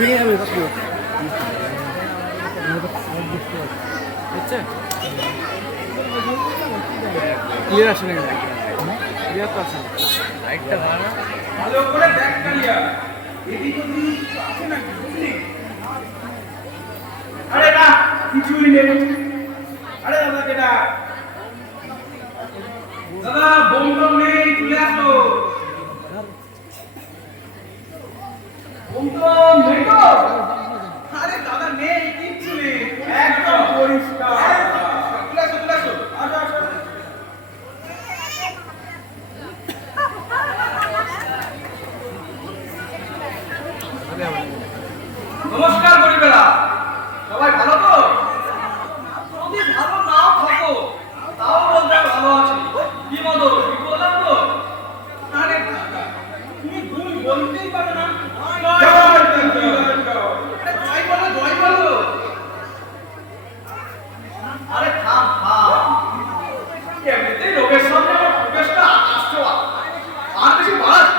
ভেঙে যাবে ক্লিয়ার আসে না, ক্লিয়ার তো আসে লাইটটা ভালো করে দেখ ক্লিয়ার। আরে না কিছুই নেই। আরে দাদা কেটা দাদা বন্ধু নেই, চলে আসো। বন্ধু নেই তো? আরে দাদা নেই, কিচ্ছু নেই, একদম পরিষ্কার। চলে আসো চলে আসো, আসো আসো। নমস্কার গরিবেরা, সবাই ভালো তো? যদি ভালো নাও থাকো তাও বলতে ভালো আছি। কি মতো ঠিক বললাম তো? আরে তুমি ভুল বলতেই পারো না। জয় বলো জয় বলো। আরে থাম থাম, এমনিতেই লোকের সামনে আমার প্রবেশটা আকাশ ছোঁয়া, আর বেশি বাড়াস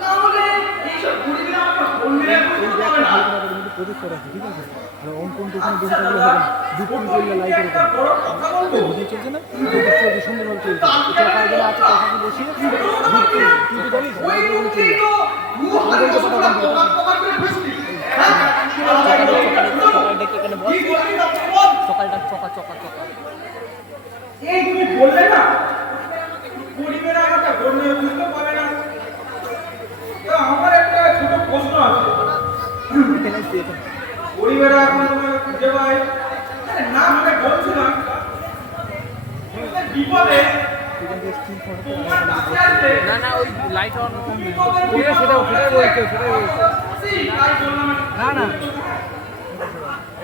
না, হলে এইসব গরিবেরা আমাকে বললে বুঝতে পারবে না। প্রবেশ করা আছে, ঠিক আছে? অঙ্কন তো কোনো দিন করলে হবে না, দুপুর করলে লাইটের উপর ভিডিও চলছে না, চলছে সুন্দরভাবে চলছে। টাকা যারা আছে টাকাকে বসিয়ে কিন্তু জানিস লাইটের উপরে চলছে। সকালটা চকা চকা চকা এই তুমি বললে না গরিবেরা আমাকে বললে বুঝতে পারে না। আমার একটা ছোট প্রশ্ন আছে, গরিবেরা এখন তোমাকে খুঁজে পায় না, মানে বলছিলাম বিপদে না না ওই লাইট অন না না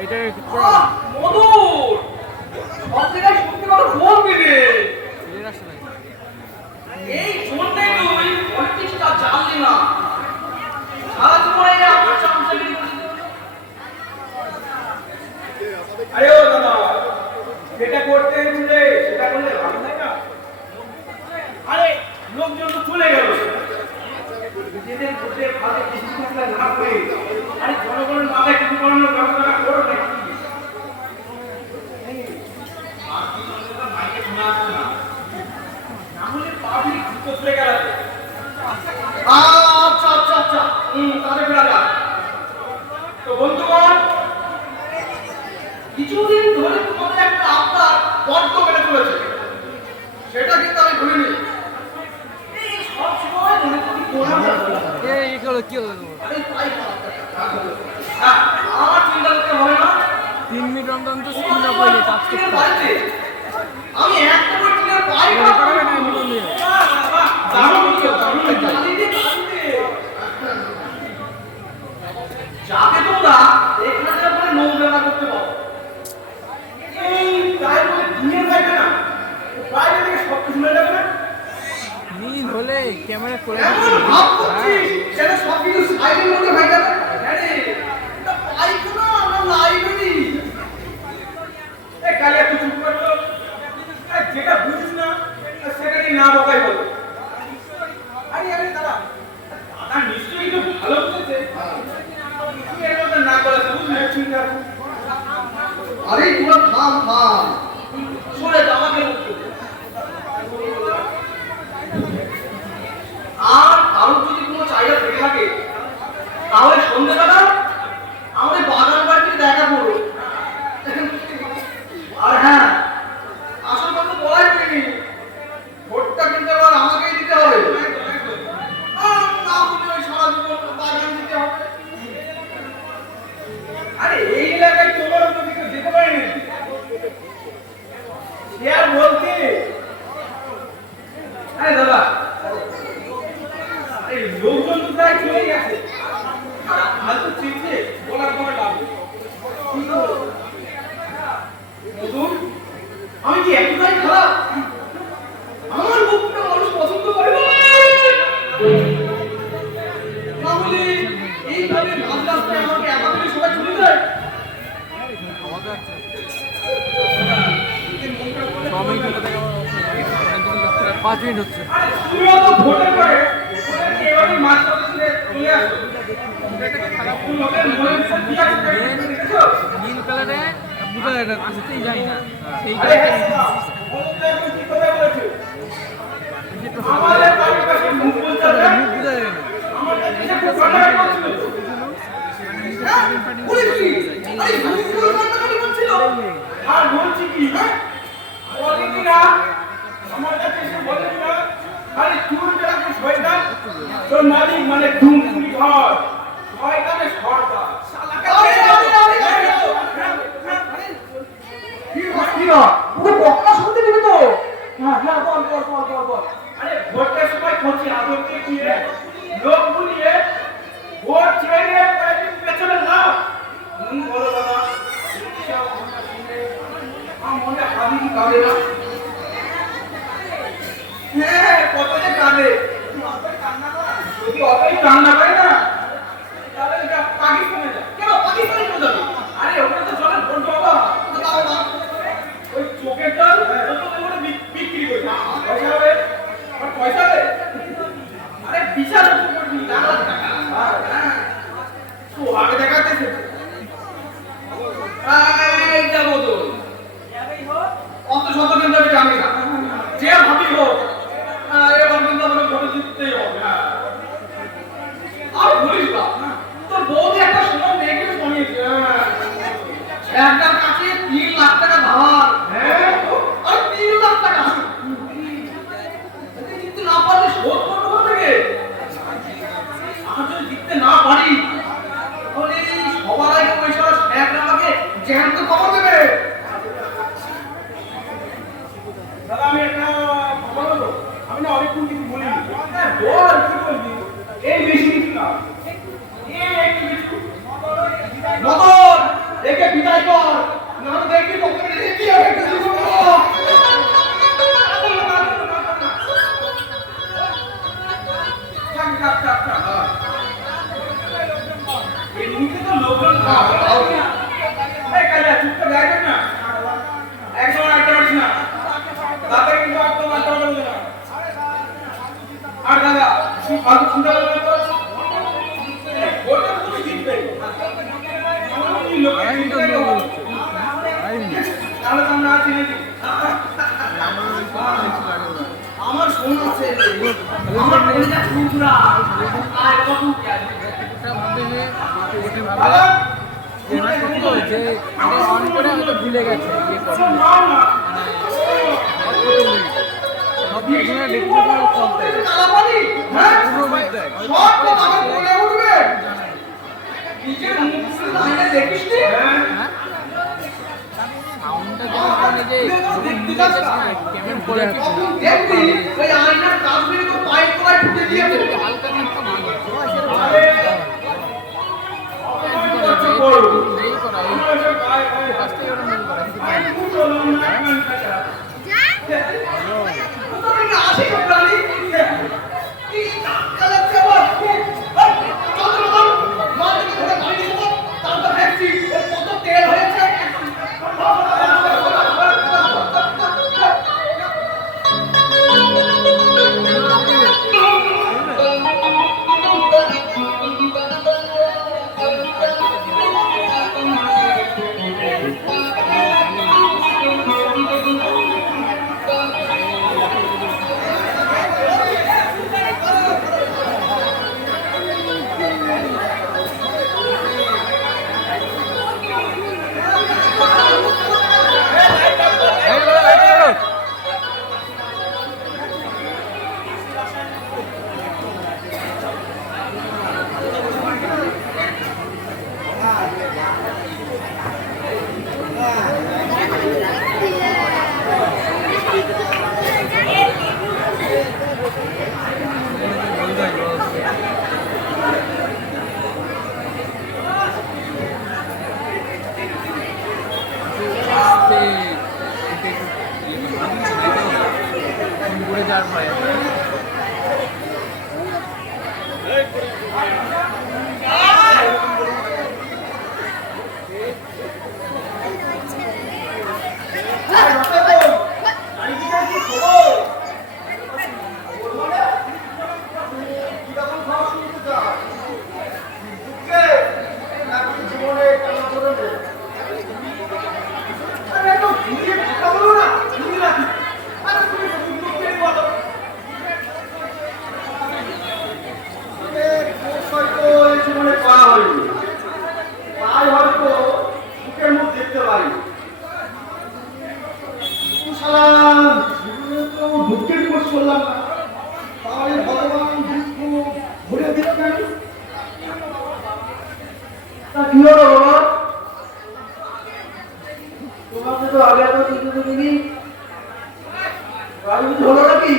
এইটা মধুর অপেক্ষা সত্যি কথা ফোন দিলে এই জন্যই তুই পলিটিক্সটা জানলি না, সারা জীবনে আমার চামচাগিরি করছিস। আরে ও দাদা, যেটা করতে ছিলে সেটা করলে ভালো হয় না? আরে লোকজন তো চলে গেল, নিজেদের ভোটে ভালো কিছু কথা না করে আরে জনগণের মাথায় কিছু করানোর ব্যবস্থা করো নাকি? নাহলে পাবলিক চলে গেল। আচ্ছা আচ্ছা আচ্ছা, তাহলে ফেরা যাক। তো বন্ধুগণ, কিছুদিন ধরে তোমাদের একটা আবদার বড্ড বেড়ে চলেছে, সেটা কিন্তু আমি ভুলিনি। এই সব সময় মনে করি কি হলো আমার চিন্তা করতে হবে না। 3 মিনিট অন্তত স্ক্রিন অফ হয়ে যাচ্ছে আজকে আমি একটা করে পাই না, পারবে না আমি বলি যাতে তোমরা এখানে করে নৌ ব্যবহার করতে পারো। এই প্রায় বলে দিনের বাইরে না, বাইরে থেকে সব কিছু শুনে যাবে না। নীল হলে ক্যামেরা করে এমন ভাব করছিস সেটা সব কিছু সাইডের মধ্যে হয়ে যাবে। আরে এটা পাইবো না, আমরা লাইব্রেরি। এই কালে একটু চুপ কর তো, যেটা বুঝিস না সেটাই না বকাই বল। আরে আরে দাদা, দাদা নিশ্চয়ই একটু ভালো বুঝেছে, তুই এর মধ্যে না করে বুঝলি ঠিক আছে। আরে তোরা থাম থাম, সরে যা, আমাকে আর কারো যদি কোনো চাহিদা থেকে থাকে তাহলে সন্ধ্যাবেলা আমাদের বাগান বাড়িতে দেখা করো। আর হ্যাঁ, আসল কথা বলাই হয়নি, ভোটটা কিন্তু আবার আমাকেই দিতে হবে, না হলে ওই সারা জীবন বাগান দিতে হবে। আরে এই এলাকায় তোমার উপর দিকে যেতে পারেনি সে আর বলতে। আরে দাদা, এই লোকজন তো প্রায় চলে গেছে, হয়তো চিনছে বলার পরে লাভ মধুর। আমি কি এতটাই খারাপ? আমার মুখটা মানুষ পছন্দ করে না, তাহলে এইভাবে মাঝ রাস্তায় আমাকে একা করে সবাই চলে যায়। 5 মিনিট হচ্ছে। তুমিও তো ভোটের পরে এভাবে মাঝ রাস্তায় চলে আসো, কোথায় এটা বুঝতেই যাই না সেই আরে হ্যাঁ, বন্ধুরা এখন কি কথা বলেছে? আমাদের বাড়ির পাশে মুখ বলতে হবে। মুখ বোঝা যায় না আমার কাছে খুব কান্নাকাটি করছিল। হ্যাঁ? বলেছি। আরে মুখগুলো কান্নাকাটি করছিল। আর বলছি কি, হ্যাঁ? বলে কি না? আমার কাছে এসে বলে কি না? আরে তুই যাকে শয়তান, তোর মালিক মানে ধুমকুড়ি ঘর। শয়তানের সর্দার। শালাকে কি না? ওকে বক্তা শুনতে দিবি তো? হ্যাঁ হ্যাঁ বল। আরে ভোটের সময় খোঁজে আদরকে দিয়ে লোক বুলিয়ে ভোট চেয়ে নিয়ে কয়েকদিন পেছনে লাভ। বলো বাবা, আমার মনে হাবি কি কাঁদে না? হ্যাঁ কত যে কাঁদে। যদি অতই কান্না করে না তাহলে এটা পাকিস্তানে যা। কেন পাকিস্তানে কেন যাবে? আরে ওখানে তো চলে ভোট বাবা। ওই চোখের জল বিক্রি করে পয়সা হবে আর পয়সা হবে। আরে বিশাল করবি লাখ লাখ টাকা। তো আগে দেখাতেছে এই যাবো তো অত শত কিন্তু আমি জানি না যে ভাবি হোক এবার কিন্তু আমাকে ভোটে জিততেই হবে। আর বলিস না তোর বৌদি একটা সময় মেয়েকে বানিয়েছে একটার কাছে 3 লাখ টাকা ধার। হ্যাঁ আর 3 লাখ টাকা জিততে না পারলে শোধ করবো থেকে। আমি যদি জিততে না পারি তাহলে সবার আগে পয়সা এক আমাকে জ্যান্ত কমা দেবে। দাদা আমি একটা খবর বলবো। আমি না অনেকক্ষণ কিছু বলিনি। বল কি বলবি? এই বেশি কিছু না, এই একটু কিছু মদন একে বিদায় কর না তো দেখবি পকেটে রেখে কি হবে একটু কিছু বলো। এমনিতে তো লোকজন এই কাজে চুপটা দেয় না একদম একটা পারছি না দাদা কিন্তু একদম একটা বলবে না। আর দাদা তুই ফালতু চিন্তা করবে না তো ওটা তুমি জিতবে আমি লোকে জিতবে তাহলে তো আমরা আছি নাকি? আমার সোনা আছে আমার কলিজা টুকরা আর কত কি আছে ভাববে যে ওটা দাদা ভাবে যে অন করে হয়তো ভুলে গেছে ইয়ে করে শুন নাও না সব কিছু না দেখতে পারে চলতে কালাপানি হ্যাঁ পুরো মিট দেয় সব তো আমার বলে উঠবে নিজের মুখ শুনে আইনে দেখিস নি সাউন্ডটা যেমন করে যে কেমন করে তখন দেখবি ওই আয়নার কাশ্মীরে তো পাইপ করায় ঢুকে দিয়েছে হালকা একটা ভালো আরে এই করা এই কাজটাই ওরা মেন করা কিছু পায় না আসে প্রাণী কি কালাচ্ছে আবার চন্দ্রবাবু মাটিতে ধরে গাড়ি দেবো তারপর দেখছি কত তেল হয়েছে। তা কি হলো বাবা? তোমাকে তো আগে এত কিছু দেখিনি, আর কিছু হলো নাকি?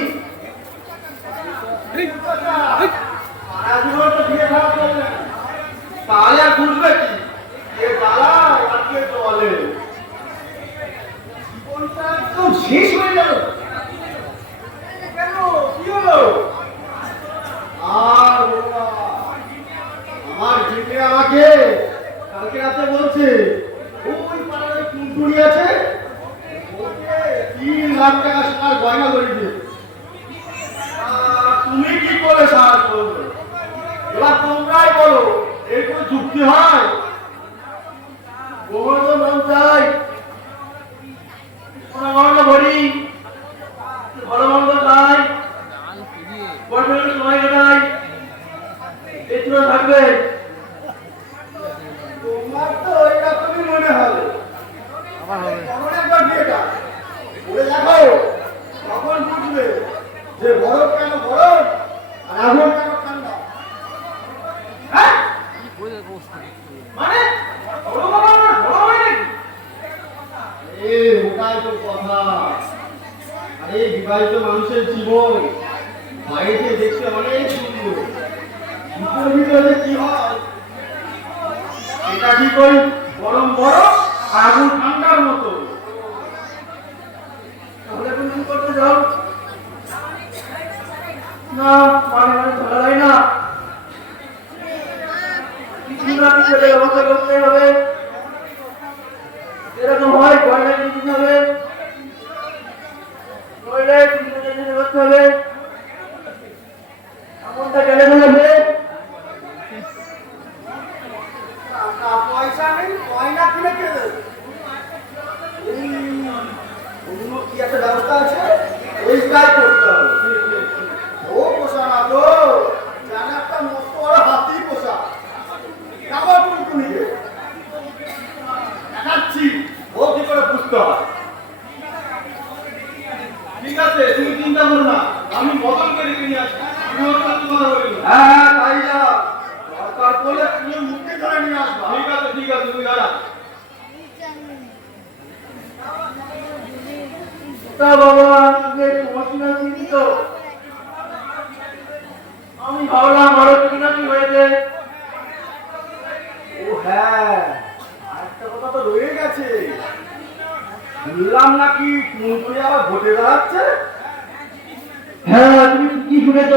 তাহলে আর বুঝবে কি এ জ্বালা আজকে চলে, জীবনটা একদম শেষ হয়ে গেল। কেন কি হলো? আর বাবা, আমার ভিটে আমাকে কালকে রাতে বলছে ওই পাড়ার ওই টুনটুনি আছে, ওকে 3 লাখ টাকা সোনার গয়না করে দিয়ে। তুমি কি করে সাহায্য করবে? এবার তোমরাই বলো, এর কোনো যুক্তি হয়? গোবর্ধন নাম চাই, সোনা গয়না ভরি, ভালো মন্দ খাই, বয়ফ্রেন্ডের সময় কাটাই, এগুলো থাকবে। তোমার তো এরকমই মনে হবে। আবার হবে। তখন একবার বিয়েটা করে দেখো, তখন বুঝবে যে বরফ কেন বরফ আর আগুন কেন ঠান্ডা। হ্যাঁ মানে বড় বাবা আমার বড় হয় নাকি? ওটাই তো কথা। আরে বিবাহিত মানুষের জীবন বাইরে দেখতে অনেক সুন্দর, ভিতরে ভিতরে কি হয় এটা ঠিক ওই গরম বরফ আর আগুন ঠান্ডার মতো। তাহলে এখন কি করতে যাও? না মানে মানে ধরা যায় না, কিছু না কিছু ব্যবস্থা করতে হবে। এরকম হয় গয়না কিনতে হবে, নইলে চিন্তা করতে হবে। এমনটা গেলে হবে পয়সা নেই, গয়না কিনে কে দেবে? অন্য কি একটা ব্যবস্থা আছে, ওইটাই করতে হবে। ও পোষা না তো, জানে একটা মস্ত বড় হাতি পোষা, যাবো টুনটুনিকে দেখাচ্ছি ও কি করে পুষতে হয়। ঠিক আছে, তুমি চিন্তা করো না, আমি বদল করে কিনে আসছি। হ্যাঁ তাই যা, দরকার পড়লে তুমি মুখে ধরে নিয়ে আসবা। ঠিক আছে ঠিক আছে, তুমি দাঁড়া। বাবা চিন্তিত, আমি ভাবলাম আরো কি না কি হয়েছে। ও হ্যাঁ, আরেকটা কথা তো রয়ে গেছে, শুনলাম নাকি টুনটুনি আবার ভোটে দাঁড়াচ্ছে। হ্যাঁ তুমি কি শুনেছ,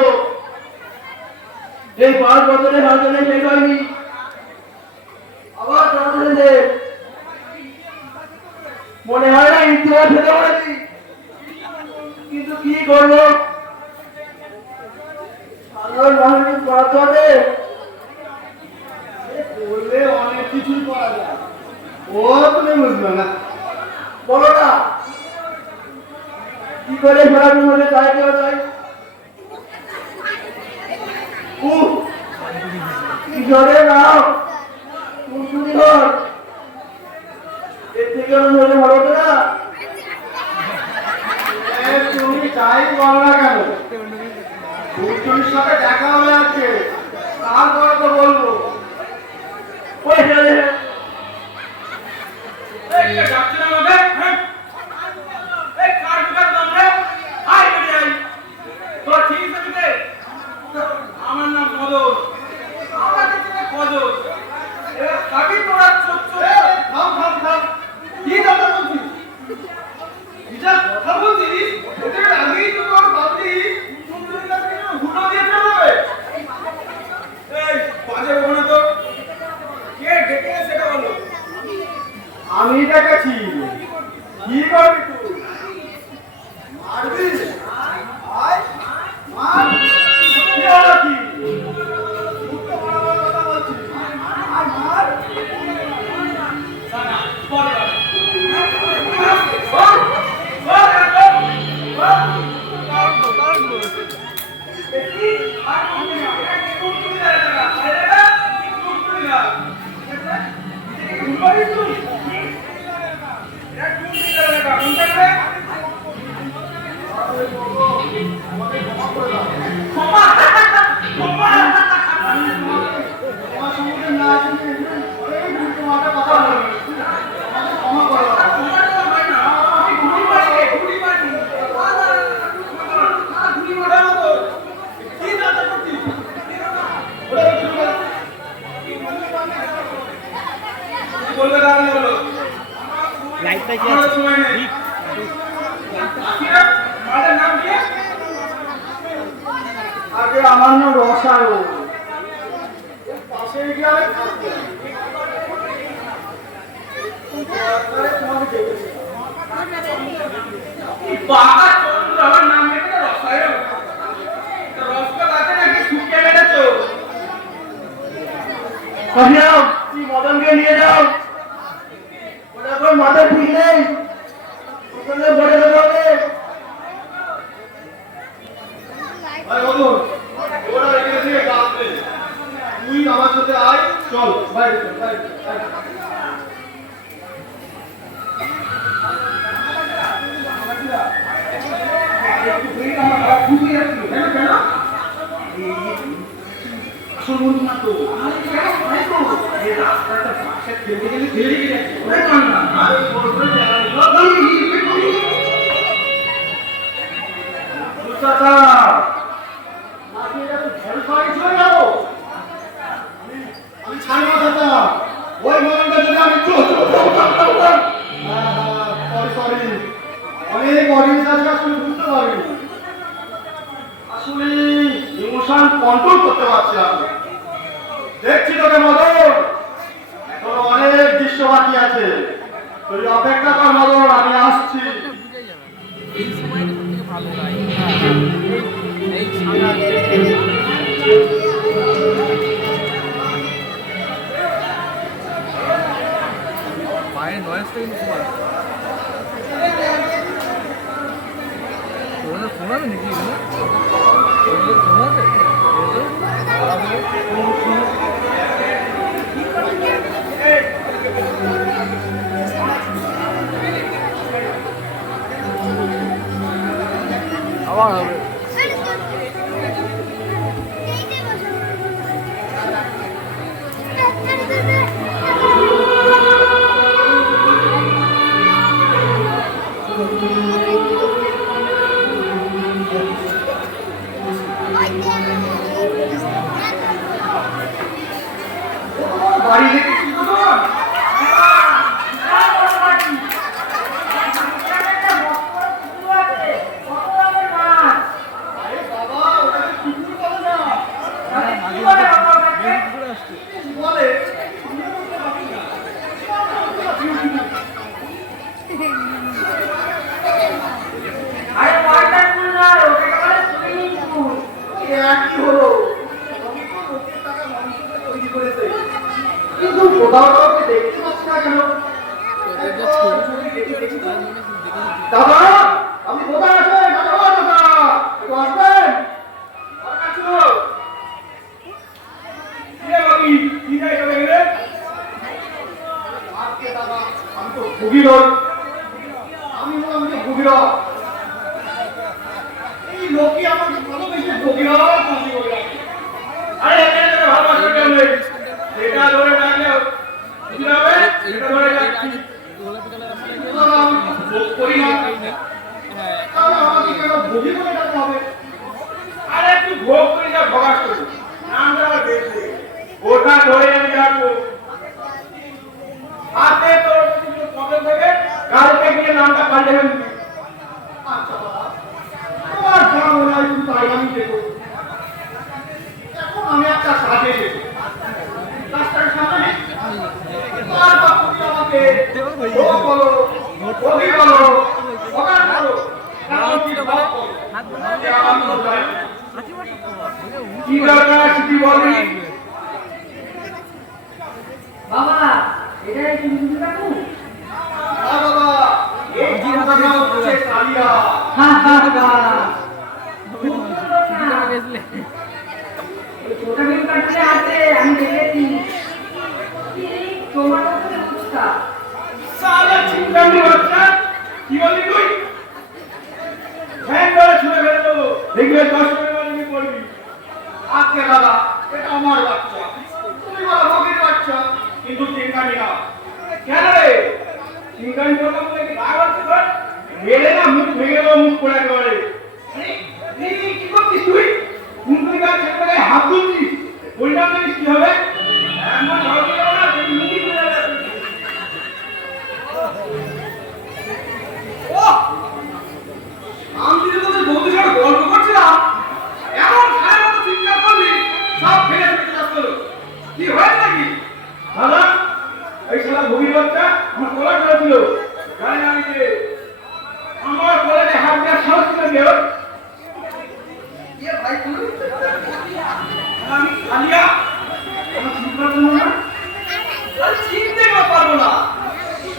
এই 5 বছরে ভারতনে শেষ হয়নি, আবার চলে মনে হয় না ইতিহাস ফেলে পড়েছি, কিন্তু কি করবো সাধারণ মানুষের করাতে হবে। করলে অনেক কিছুই করা যায়, ও তুমি বুঝবে না। বলো না কি করে সারাদিন হলে তাই কেউ যায়। কি ঝরে নাও টুনটুনি ঘর, এর থেকে হলে ভালো হতো না। তুমি যাই বল না কেন, টুনটুনির সাথে দেখা হয়ে আছে, তারপরে তো বলবো। ওই চলে আমার নাম কদর, আমার কদর। কাকে তোরা থাম থাম থাম, কি কথা বলছিস? যা কথা বলছিস ওদের আগেই তো তোর ভাবলি টুনটুনির কাছে হুলো দিয়ে চলবে। এই বাজে বলো না তো, কে ডেকে সেটা বলো। আমি ডেকেছি, কি করবি তুই? মারবি? আয় মার, কি হলো কি? মুখটা বড় বড় কথা বলছিস, আয় মার। সানা বল বলবে দাঁড়ানো হলো লাইটটা কি আমার আছে সময় নেই ঠিক মাদের নাম কি আগে আমার নাম রসায়ন পাশের গ্রামে থাকতে তোমাকে দেখেছি বাবা চন্দ্র আমার নাম লিখে রসায়ন রসটা বাজে নাকি শুকিয়ে গেছো যাও তুই মদনকে নিয়ে যাও ওটা এখন মাথা ঠিক নেই ওখানে বড় হতে হবে ভাই মদন ওরা এখানে থেকে আসবে তুই আমার সাথে আয় চল বাইরে চল বাইরে আমি ছাড়বো দাদা ওই মনটা যদি আমি সরি অনেক অডিয়েন্স আছে আসলে বুঝতে পারিনি আসলে ইমোশন কন্ট্রোল করতে পারছিলাম না দেখছি তোকে মদন তোর অনেক দৃশ্য বাকি আছে তুই অপেক্ষা কর মদন আমি আসছি এই সময়টা সবথেকে ভালো লাগে এই পায়ের নয়েজটা কিন্তু খুব আসছে তোমাদের ফোন আছে নাকি এগুলো তোমাদের ফোন আছে আবার হবে বাড়ি দেখেছি তো বলে আরে পার্টটা খুল না ওকে বলে সুইমিং পুল কি হলো আমি তো লোকের টাকা মানুষকে তৈরি করেছে কিন্তু কোথাও কাউকে দেখতে পাচ্ছি না কেন দাদা আমি কোথায় আছেন দাদা দাদা একটু আসবেন আর কাছে কি বাকি কি যাই চলে গেলে আজকে দাদা আমি তো ভগীরথ আমি হলাম যে ভগীরথ এই লোকে আমাকে ভালোবেসে ভগীরথ ফাঁসি করে রাখে আরে এখানে তো ভালোবাসা কেন নেই এটা ধরে রাখলে কি হবে এটা ধরে রাখছি আমি ভোগ করি না আমাকে কেন ভোগী বলে ডাকতে হবে আরে তুই ভোগ করি যা ভগাস করি নামটা দেখবে ওটা ধরে আমি রাখবো হাতে তোর পকেট থেকে কালকে গিয়ে নামটা পাল্টে ফেলবি আচ্ছা বাবা তোমার যা মনে হয় তুমি তাই আমি দেখো এখন আমি একটা কাজে এসেছি রাস্তার সামনে তোমার বাপুটি আমাকে ভোগ বলো ভোগী বলো ভগাস বলো কি দরকার কি বলি বাবা এটা কি বুঝতে পারো বাবা এই কথা হচ্ছে কালিয়া হা হা হা ছোট মেয়ে কাটতে আছে আমি দেখেছি তোমার কাছে অবস্থা সালা চিন্তামি বাচ্চা কি বলি তুই হ্যাঁ করে ছুঁড়ে ফেলে দেবো দেখবে 10 মিনিট বাদে পড়বি আজকে দাদা এটা আমার বাচ্চা তুমি বলো ভগির বাচ্চা কিন্তু চিন্তামি না কেন রে চিন্তামি বললাম বলে কি রাগ হচ্ছে তোর মেরে না মুখ ভেঙে দেবো মুখ পড়ে একেবারে কি করছিস তুই কুন্ডলি গাছ ছেড়ে হাত তুলছিস বললাম জানিস কি হবে এমন ভাবে যাও না যে মুখি খুলে যাবে। ও আমি যদি তোদের বন্ধুর সাথে গল্প করছিলাম এমন খায় মতো চিৎকার করলি সব ফেলে ফেলে আসতো। কি হয়েছে নাকি? দাদা এই শালা গভীর বাচ্চা আমার গলা ধরেছিল। জানি না আমি কে। আমার গলায় হাত দেওয়ার সাহস ছিল কেউ? ভাই তুমি আমি কালিয়া আমার চিন্তার জন্য না আমি চিনতে পারবো না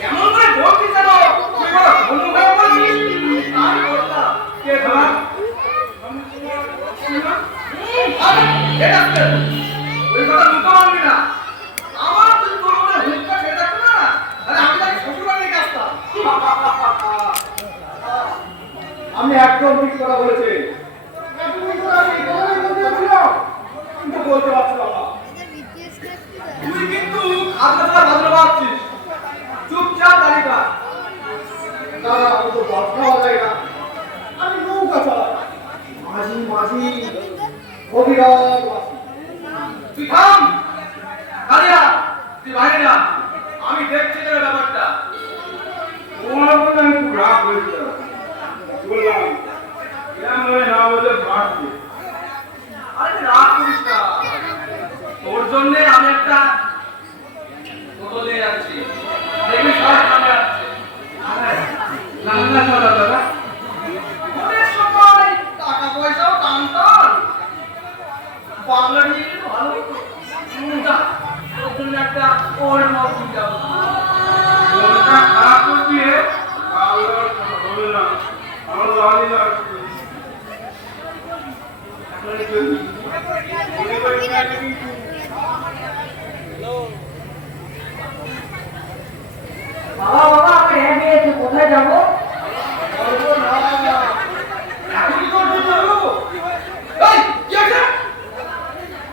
এমন করে বলছি কেন তুই বড় ভুল হয়ে বলছিস আমি বলতাম কে ধরা আমি তোমার এটা ওই কথা লুকা মানবি না আমার তুই তোর মনে হুক্কা ছেড়ে থাকতো না আরে আমি তাকে শ্বশুরবাড়ি রেখে আসতাম আমি একদম ঠিক কথা বলেছি কিন্তু বলতে পারছিলাম না তুই কিন্তু আদরটা ভালো ভাবছিস চুপচাপ দাঁড়িয়ে থাক দাদা আমি তো বাচ্চা হওয়া না আমি নৌকা চালাই মাঝি মাঝি অবিরাট তুই থাম কালিয়া তুই বাইরে যা আমি দেখছি তোর ব্যাপারটা তোমার উপরে আমি খুব রাগ হয়েছিল বললাম এমন না বলে ভাবছি আরে রাগ করিস না তোর জন্য আমি একটা বোতল নিয়ে যাচ্ছি দেখবি সব সামনে আসছে নান্না সাদা দাদা অনেক সময় টাকা পয়সাও টানতাম বাংলা নিয়ে ভালো যা তোর জন্য একটা ওর মত যাবো মনটা খারাপ করবি আল্লাহর কথা বলে না আমার লালি লাগছে বাবা বাবা আমি হেঁটে এসে কোথায় যাবো?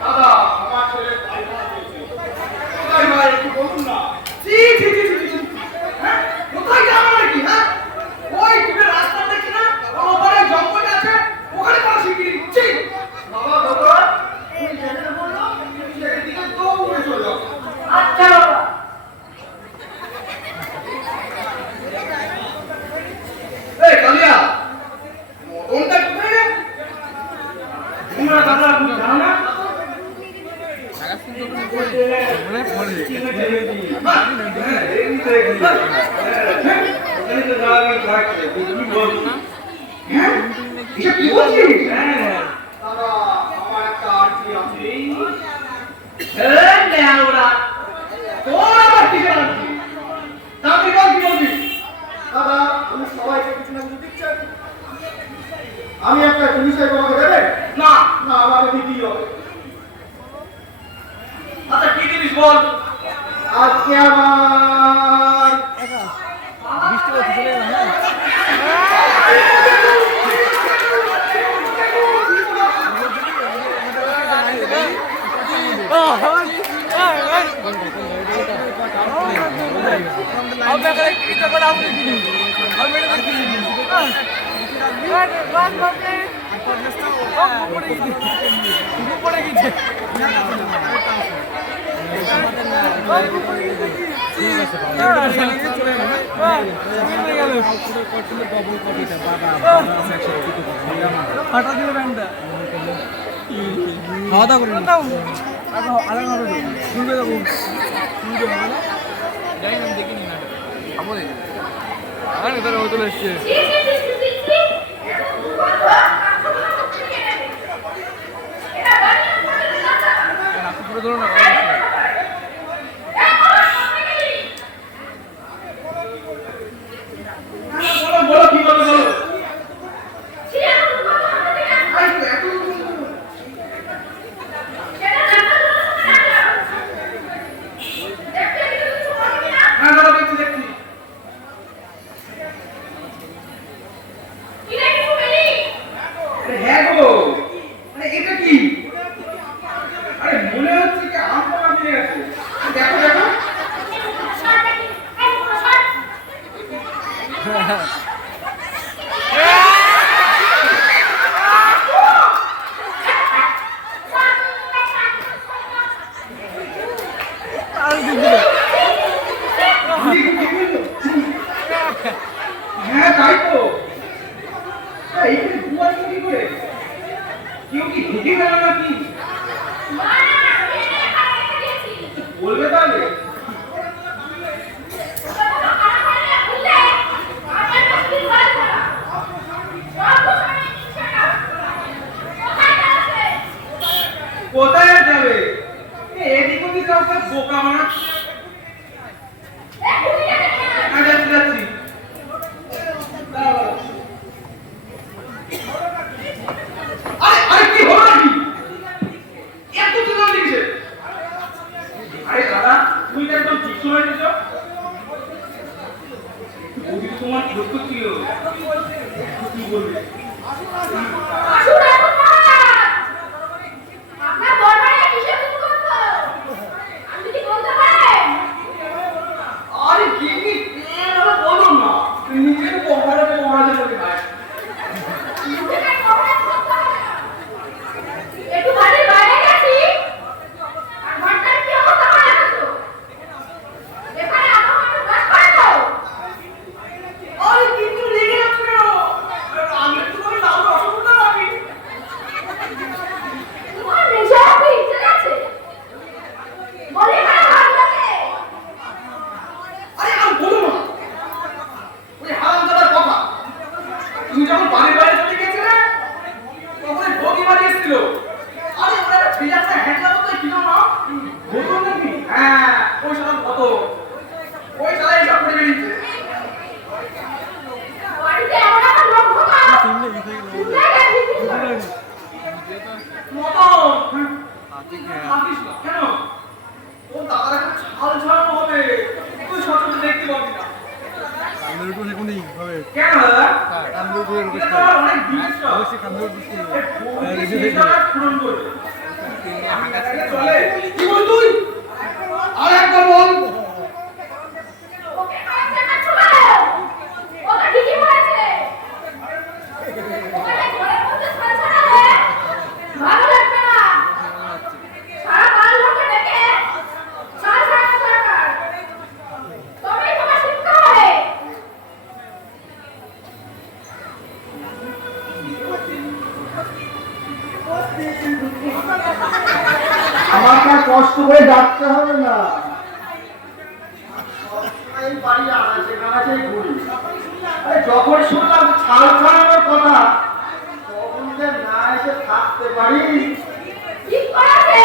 দাদা আমার ছেলে কোথায় ভাই একটু বলুন না কোথায় যাবো নাকি হ্যাঁ ওই তুমি রাস্তা দেখি না ওখানে জঙ্গল আছে ওখানে কোনো শিগগিরি দিচ্ছি বাবা বাবা তুমি যেখানে বললো সেদিকে দৌড়ে চলে যাও আচ্ছা বাবা এই কালিয়া মদনটা কোথায় রে তোমরা দাদা তুমি জানো না কি বলছিস দাদা আমার একটা আর্টি আছে তোর আবার কি আর্টি তাকে বল কি বলছিস দাদা আমি সবাইকে কিছু না কিছু দিচ্ছি আমি একটা জিনিস তোমাকে দেবে না না আমাকে দিতেই হবে আচ্ছা কি জিনিস বল আজকে আমার বৃষ্টি হচ্ছে চলে গেল হ্যাঁ খাওয়া দাওয়া করে শুনবে যাবো শুনবে হবে না জানি না দেখিনি না খাবো দেখি আরে তারা হয়তো এসছে আপনি পুরো ধরো না বলো কি বলতে বলো আর দিদি হ্যাঁ তাই তো এই দুয়ার কি করে কেউ কি ঢুকে গেল নাকি বলবে তাহলে কোথায় আর যাবে এদিক ওদিক কাউকে বোকা বানাচ্ছে যাচ্ছি যাচ্ছি আরে আরে কি হলো নাকি এত চিল্লাম দিচ্ছে আরে দাদা তুমি তো একদম ঠিক সময় দিচ্ছ ওদিকে তোমার লক্ষ্য ছিল কি বলবে আরে কি কি এরা বলো না নিজের পড়াতে পড়াতে বলি ভাই একটু বাড়ির বাইরে গেছি আর ঘন্টার কি অবস্থা করে রেখেছো এখানে আমার বাস করে দাও আরে কিন্তু লেগে যাচ্ছে না আমি তোমার নাম অসুবিধা আমি তোমার নেশা কি ইচ্ছে আছে বলে এখানে ভালো লাগে আরে আর বলো না ওই হারামজাদার কথা তুমি যখন বাড়ির বাইরে চলে গেছিলে তখন ভোগী বাড়ি এসেছিল আরে ওরা একটা ছেলে একটা হ্যান্ডলার মতো কিনো না ভোগী নাকি হ্যাঁ ওই সালাম কত ওই সালাই সব করে বেরিয়েছে বাড়িতে এমন একটা লোক ঢোকা তিনটে বিষয় মতন থাকিস না কেন ও দাদার একটা ছাল ছাড়ানো হবে তুই সচেতন দেখতে পাবি না কান্দুর টু এখনই হবে কেন দাদা কান্দুর টু এটা তো আমার অনেক জিনিস অবশ্যই কান্দুর টু পূরণ করবে চলে কি বল তুই আর একবার বল ওকে কাছে কাছে বলো ওকে ঠিকই বলেছে ওকে ঘরের মধ্যে ছাড় ছাড়ালে ভালো লাগবে না সারা বাড়ির লোককে ডেকে ছাড় ছাড়ানো দরকার তবেই তোমার শিক্ষা হবে আমাকে আর কষ্ট করে ডাকতে হবে না এই বাড়ি আনাচে কানাচে ঘুরি আরে যখন শুনলাম ছাল ছাড়ানোর কথা তখন যে না এসে থাকতে পারি ঠিক করেছে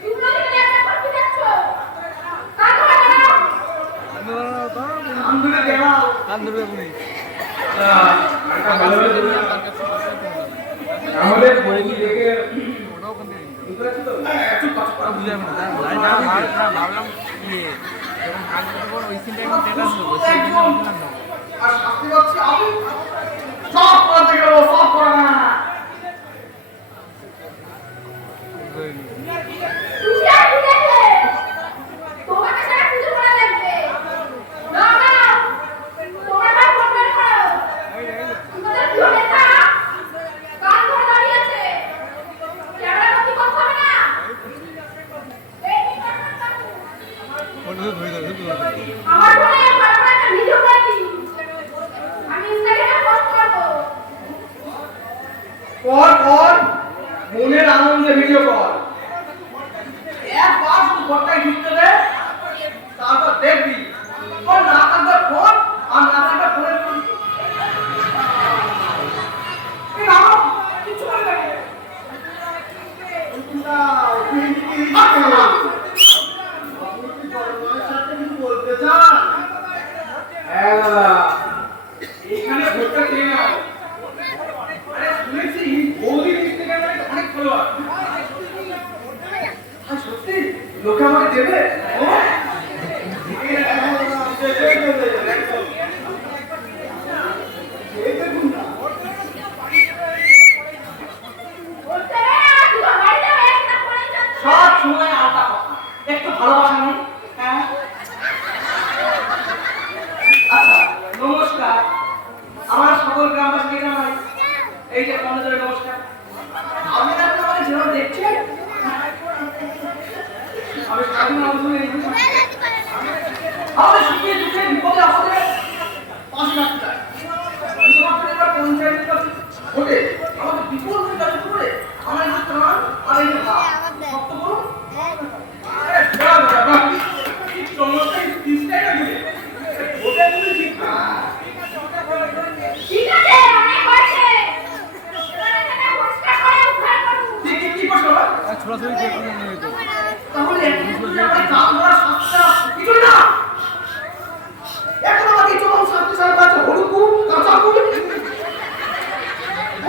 তুমি ওদিকে একটা করতে যাচ্ছ কাজ হবে না আন্দোলনে গেলাম কান্দুর এখনই আমাদের বইটি দেখে ওটাও কোন দিন বুঝে না ভাবলাম ইয়ে যখন কাজ করবো ওই সিনটা একটু স্ট্যাটাস দেবো সেই জন্য বললাম না আর শাস্তি পাচ্ছি আমি সব করাতে গেল সব করা না তুমি আর কি দেখলে তোমাকে সারা কিছু করা লাগবে না না তোমরা কাজ করবে না তোমাদের কি নেতা কাজ করে দাঁড়িয়ে আছে ক্যামেরা বন্ধ করতে হবে না এই ওটা তো ধরে ধরে আমার ফোনে ভালো করে একটা ভিডিও করেছি আমি ইনস্টাগ্রামে পোস্ট করবো কর মনের আনন্দে ভিডিও কর একবার শুধু ঘরটায় ঢুকতে দে তারপর দেখবি তোর না থাকবে ফোন আর না থাকবে ফোনের কিছু বলবে বলতে চান এখানে ভোটটা চেয়ে নাও আরে শুনেছি বৌদি ইনস্টাগ্রামে অনেক ফলোয়ার আর সত্যি লোকে আমাকে দেবে ও বলতে না তোমার বাড়িতে একটা ফোনে যাচ্ছে সব সময় আলাদা কথা একটু ভালোবাসা নেই হ্যাঁ আচ্ছা নমস্কার আমার সকল গ্রামবাসীকে জানাই এই যে আপনাদের নমস্কার আমি আপনাদের যেভাবে দেখছেন আমি স্বাধীন নাম শুনে আমাদের শিখিয়ে দুঃখে বিপদে আমাদের পাশে রাখতে চায়। শুধুমাত্র এবার পঞ্চায়েত নির্বাচন ভোটে আমাদের বিপুল ভোট নির্বাচন করে আমার এই প্রাণ আর এই হাত শক্ত করুন। আরে বাহ বাহ বাহ, কি চমৎকার স্পিচটাই না দিলে। ভোটে তুমি ঠিক না। ঠিক আছে, অনেক হয়েছে। এবার এখানে পরিষ্কার করে উদ্ধার করুন। কি করছো বাবা? ছোড়াছড়ি কে কোনো নেই তো তাহলে আমরা কাম করা সাতটা কিছু না। এখন আমাকে চলুন সাতটা সাড়ে পাঁচটা হলুদ গুড় কাঁচা গুড়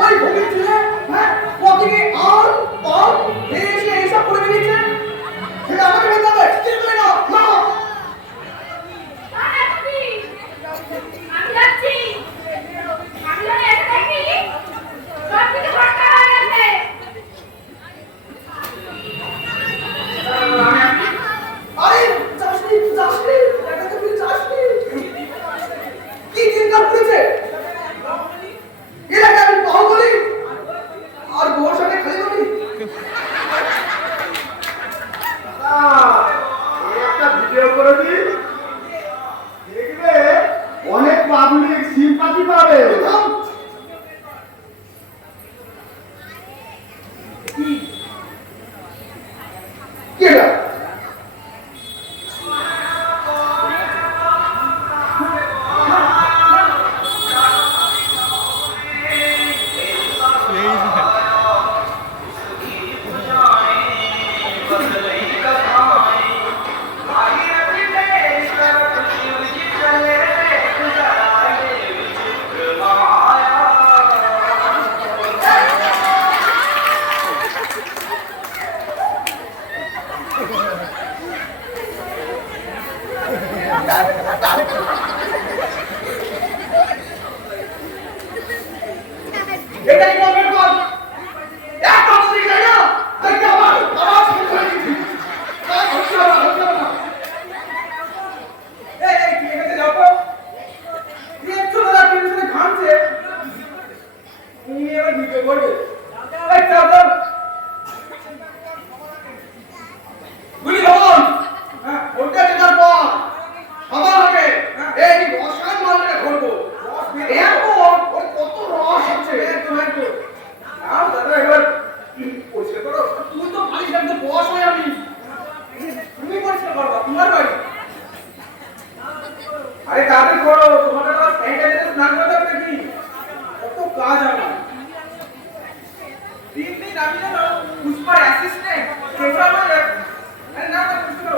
ওই ভোগের চুলে হ্যাঁ কদিকে আম পাম এসে এইসব করে দিয়েছে সেটা আমাকে খেতে হবে ঠিক করে নাও না তাহলে তুমি আমি যাচ্ছি। আমি যদি এটা দেখি সব কিছু পরিষ্কার হয়ে গেছে। আরে চাষনি এটা তো তুমি চাষনি কি চিন্তা করেছে এলাকা আমি পাও বলি আর গোর সাথে খালি বলি একটা ভিডিও করে দিন দেখবে অনেক পাবলিক সিম্পাথি পাবে কি এটা এটাই বলবেন কোন এক কথা দিই না দেখতে আমার শুরু করে দিচ্ছি তাই হচ্ছে না এই কি এখানে যাও তো একটু দাদা টেনশনে ঘামছে তুমি এবার ভিডিও করবে এই চাও তো গুলি ভবন হ্যাঁ ওটা জেতার পর সবার আগে এই রসায়ন মালটা করবো এরকম ওর কত রস আছে একটু আর দাদা এবার পরিষ্কার করো তুমি তো পালিশ একদম বস হয়ে আমি তুমি পরিষ্কার করবা তোমার বাড়ি আরে তাড়াতাড়ি করো তোমাকে তো স্যানিটাইজার স্নান করতে হবে নাকি কত কাজ আমার 3 দিন আমি জানো পুষ্পার অ্যাসিস্ট্যান্ট সেটা আমার আরে না না পুষ্পা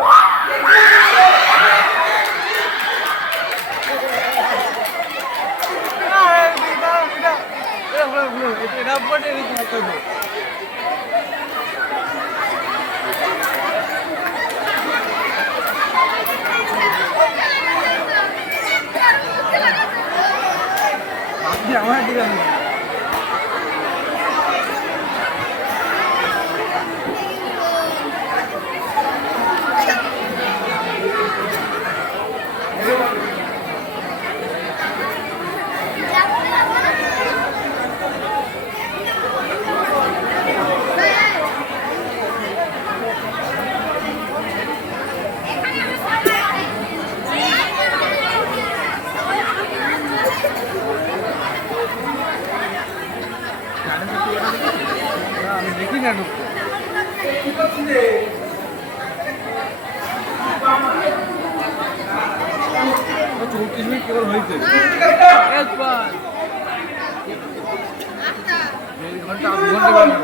এটা পড়ে রেখে করবে আপনি আমার দিকে আমি দেখি না ঢুকতে কি করছিস রে 34 মিনিট কেবল হয়েছে একবার দেড় ঘন্টা আধ ঘন্টা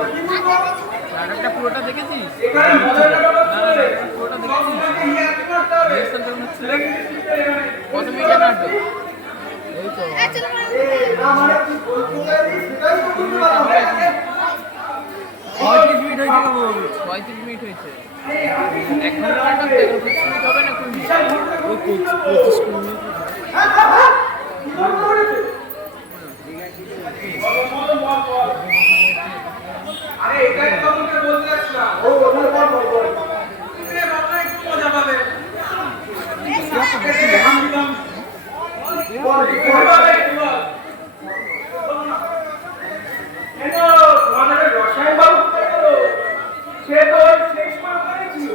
নাটকটা পুরোটা দেখেছিস এখানে মজার ব্যাপার না হচ্ছে পুরোটা দেখেছিস ইয়াত করতে হবে রিহার্সাল কেমন হচ্ছিল কত মিনিটের নাটক এই তো না মানে কি বলতে চাইছিস সেটাই তো বুঝতে পারলাম না। 35 মিনিট হয়েছে কেবল 35 মিনিট হয়েছে 1 ঘন্টা নাটক তো এখন 25 মিনিট হবে না 20 মিনিট ওই 25 মিনিট কি বলতে করেছে আরে এটাই তো তোমাকে বলতে যাচ্ছিলাম ও ওখানে বল তুমি বাবা একটু মজা পাবে রসায়ন বাবু সে তো শেষ করে ছিল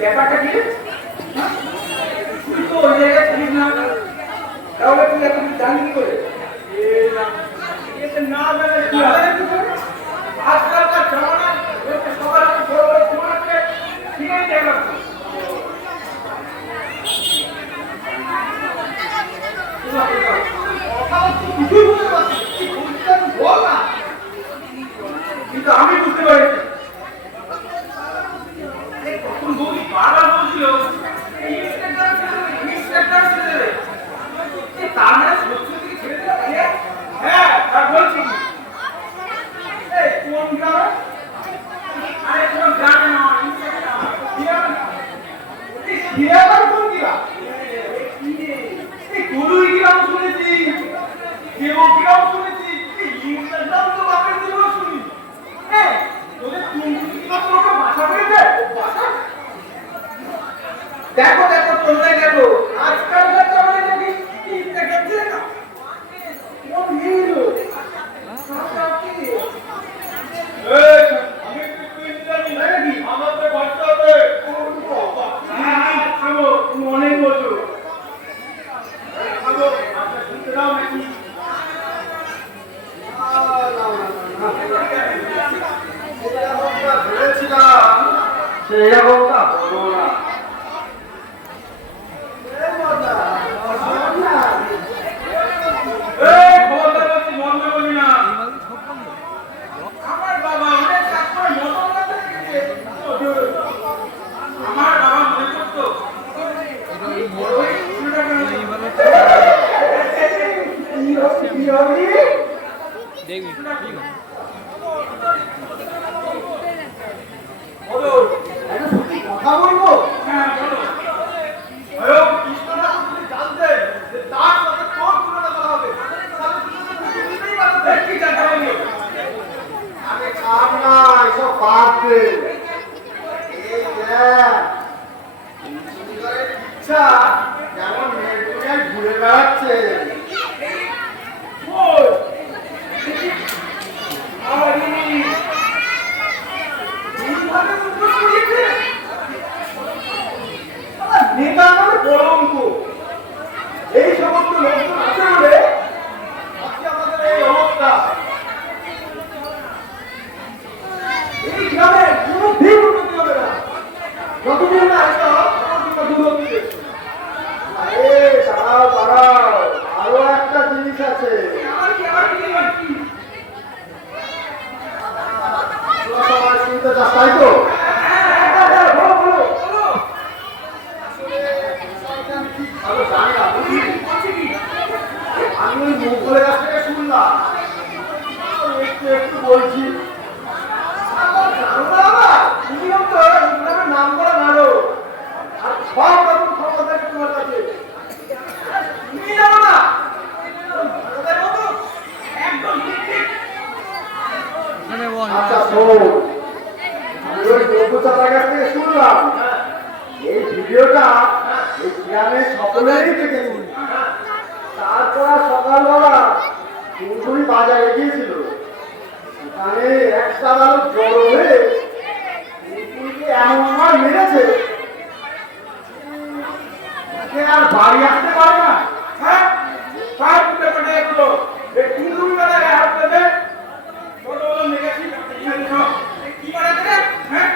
ব্যাপারটা কি রে? হ্যাঁ? তুই তো ওই জায়গায় ছিলিস না, তাহলে তুই এখন জানবি কি করে? এতে না জানলে কি হবে? আজকালকার জামানায় সকালে বড় বড় ফোন আছে, ঠিকই দেখলাম। কিন্তু আমি বুঝতে পারছি তখন বৌদি বারবার বলছিল তার মানে সত্যি থেকে ছেড়ে দিলাম। হ্যাঁ তার বলছি কোন গ্রামে? আরে কোন গ্রামে নয়, হিরাবার কোন গ্রাম? গরুই গ্রাম শুনেছি, দেব গ্রাম শুনেছি, ইনস্টাগ্রাম তো বাপের জীবন শুনি। হ্যাঁ তোদের তুমি কি মাত্র ভাষা পেয়েছে? দেখো দেখো তোমরা দেখো আজকালকার জামানায় নাকি ইনস্টাগ্রাম ছিল না। কোন হিরো? আমি একটু ইন্টারভিউ নাকি আমাদের বাচ্চা হবে কোন বাবা? হ্যাঁ থামো, তুমি অনেক বলছো। থামো, আচ্ছা শুনতে দাও নাকি? সেরকমটা বলো না। খবরদার বলছি, বন্ধ করি না। আমার বাবা অনেক কাজ করে মটন রাঁধতে শিখেছে। আমার বাবা মনে করতো বড়ই উল্টা করে দেখবি বলো। কথা বলবো? হ্যাঁ বলো। আরে কৃষ্ণ ঠাকুর যদি জানতেন যে তার সাথে তোর তুলনা করা হবে, তাহলে তুই তো বুঝে নিতেই পারতেন। কি জানতে হবে? আরে ছাড় না, এসব বাদ দে। এই দেখ, ইন্দ্রনীলের ইচ্ছা কেমন মেয়ের দুনিয়ায় ঘুরে বেড়াচ্ছে। ওই আরে এইভাবে উত্তর দিয়েছে। নেতা নামে কলঙ্ক। এই সমস্ত লোকজন আছে বলে আজকে আমাদের এই অবস্থা। এই গ্রামে কোনো দিন উন্নতি হবে না যতদিন না একটা দূর হচ্ছে। আরে দাঁড়াও দাঁড়াও, আরো একটা জিনিস আছে। তোরা সবাই শুনতে চাস তাই তো? আমি জানি না, বুঝলি? আমি ওই মুঘলের কাছ থেকে শুনলাম, একটু একটু বলছি। নাম করা নাড়ো আর সব রকম খবর থাকে তোমার কাছে। তুমি জানো না ওদের মতো একদম ঠিক। আচ্ছা শোন, আমি ওই প্রভুচাঁদার কাছ থেকে শুনলাম এই ভিডিওটা এই গ্রামের সকলেরই দেখেছি। তারপর সকালবেলা তুমি বাজারে গিয়েছিল, সেখানে একটা লোক জড়ো হয়ে টুনটুনিকে এমন মার মেরেছে সে আর বাড়ি আসতে পারে না। হ্যাঁ কার পুটে পড়ে এগুলো এই টুনটুনি দাদা গায়ে হাত দেবে ছোট বড় নেগেটিভ কি করে দেবে? হ্যাঁ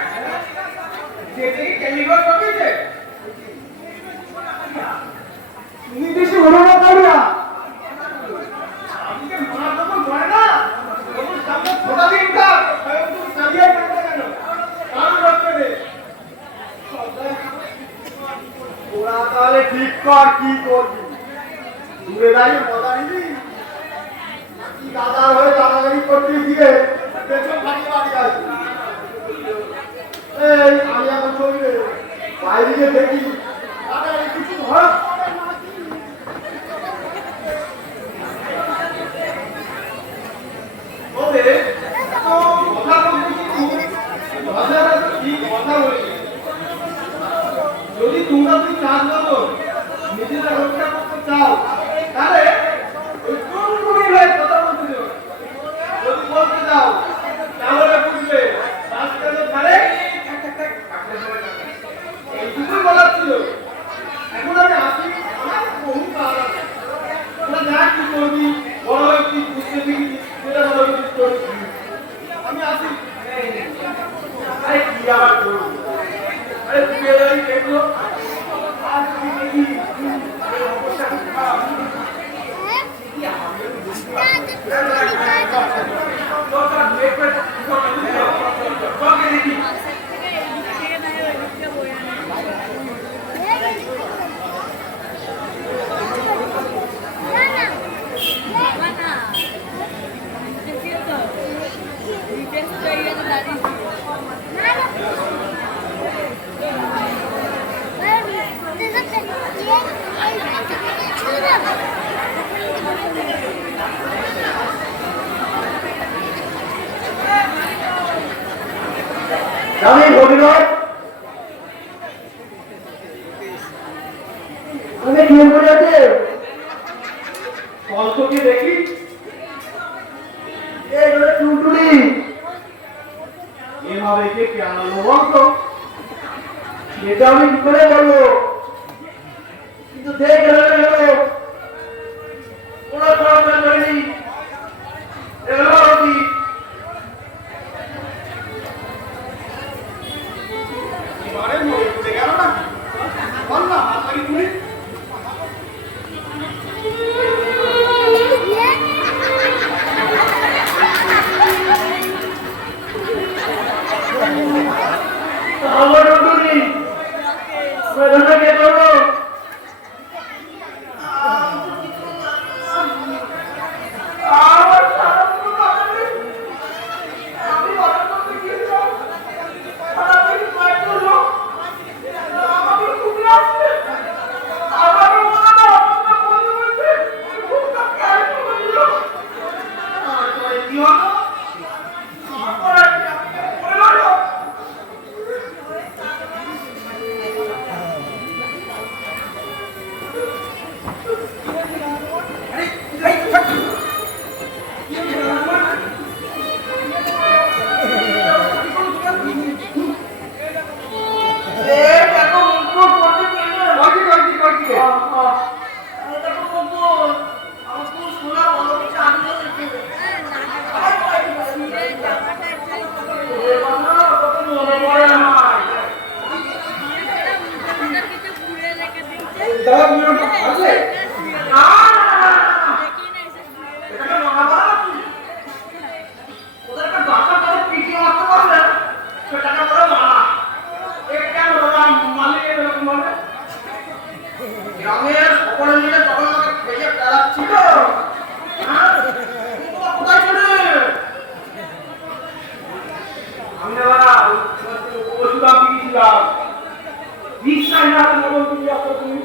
যে থেকে কেমিক্যাল পাঠিয়েছে তুমি বেশি হলো না তাই না? আমাকে মা যখন করে না তখন সামনে ছোটা দিনটা তুমি সাজিয়ে করতে কেন? কারণ রাখতে দে। ওরা তাহলে ঠিক কর কি করবি, দূরে দাঁড়িয়ে মজা নিবি নাকি দাদার হয়ে দাদাগিরি করতে গিয়ে পেছন ফাঁকি বাড়ি আসবি? এই আমি এখন চলি রে, বাইরে গিয়ে দেখি দাদা এই কিছু হয়। ওরে তো কথা বলতে কি ভাষাটা তো ঠিক কথা বলি। যদি তোমরা তুমি কাজ করো নিজেরা রক্ষা করতে চাও তাহলে ওই টুনটুনির হয়ে কথা বলতে দেবে। যদি বলতে চাও তাহলে বুঝবে রাস্তাতে ধারে একটা আমি ভগীরথ, আমি কি করে আছে অল্পকে দেখি এই ধরে টুনটুনি এভাবে কে কেন বলতো, এটা আমি কি করে বলবো, কিন্তু দেখে গেল কোনো প্রবলেম নেই। এগুলো কি এবারে মরে পড়ে গেল না, বল না হাতারি তুমি আমার টুনটুনি বেদনা কে করবো, গ্রামের সকলে মিলে তখন আমাকে খেয়ে পেলাচ্ছিল। কোথায় ছিল আমি ওষুধ আমি গিয়েছিলাম রিক্সায় না মোবাইল দিয়ে আসো তুমি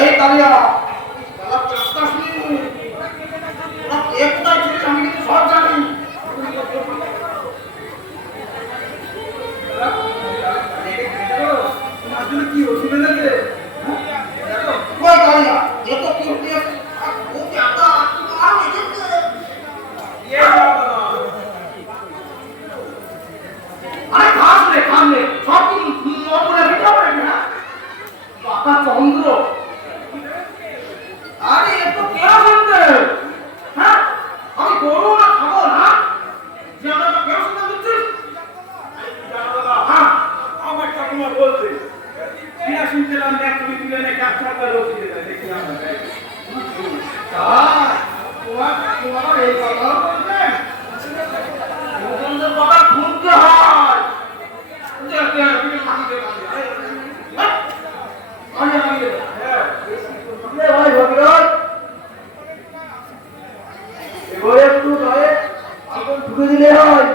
এই কালিয়া তারা চেষ্টা শুনি ওরা কে কোথায় ছিল আমি কিন্তু সব জানি। কি ওষুধ এনেছে কই কালিয়া এত কি হচ্ছে ও কি আটা আর এনেছে আরে খাস রে সব কি মনে ভিটা পড়ে না বাবা চন্দ্র আরে এত কে বলতে হ্যাঁ আমি গরু না খাবো না যে আমরা কে শুনতে দিচ্ছিস জানো না হ্যাঁ আমার ঠাকুমা বলছে কিনা শুনছিলাম দেখ তুমি তুলে নে কাপড় করে রসিয়ে দেয় দেখি আমরা তোমার এই কথা বলছেন সুন্দর কথা শুনতে হয় ভাই ভগীরথ এবারে একটু নয় আগুন ঢুকে দিলে হয়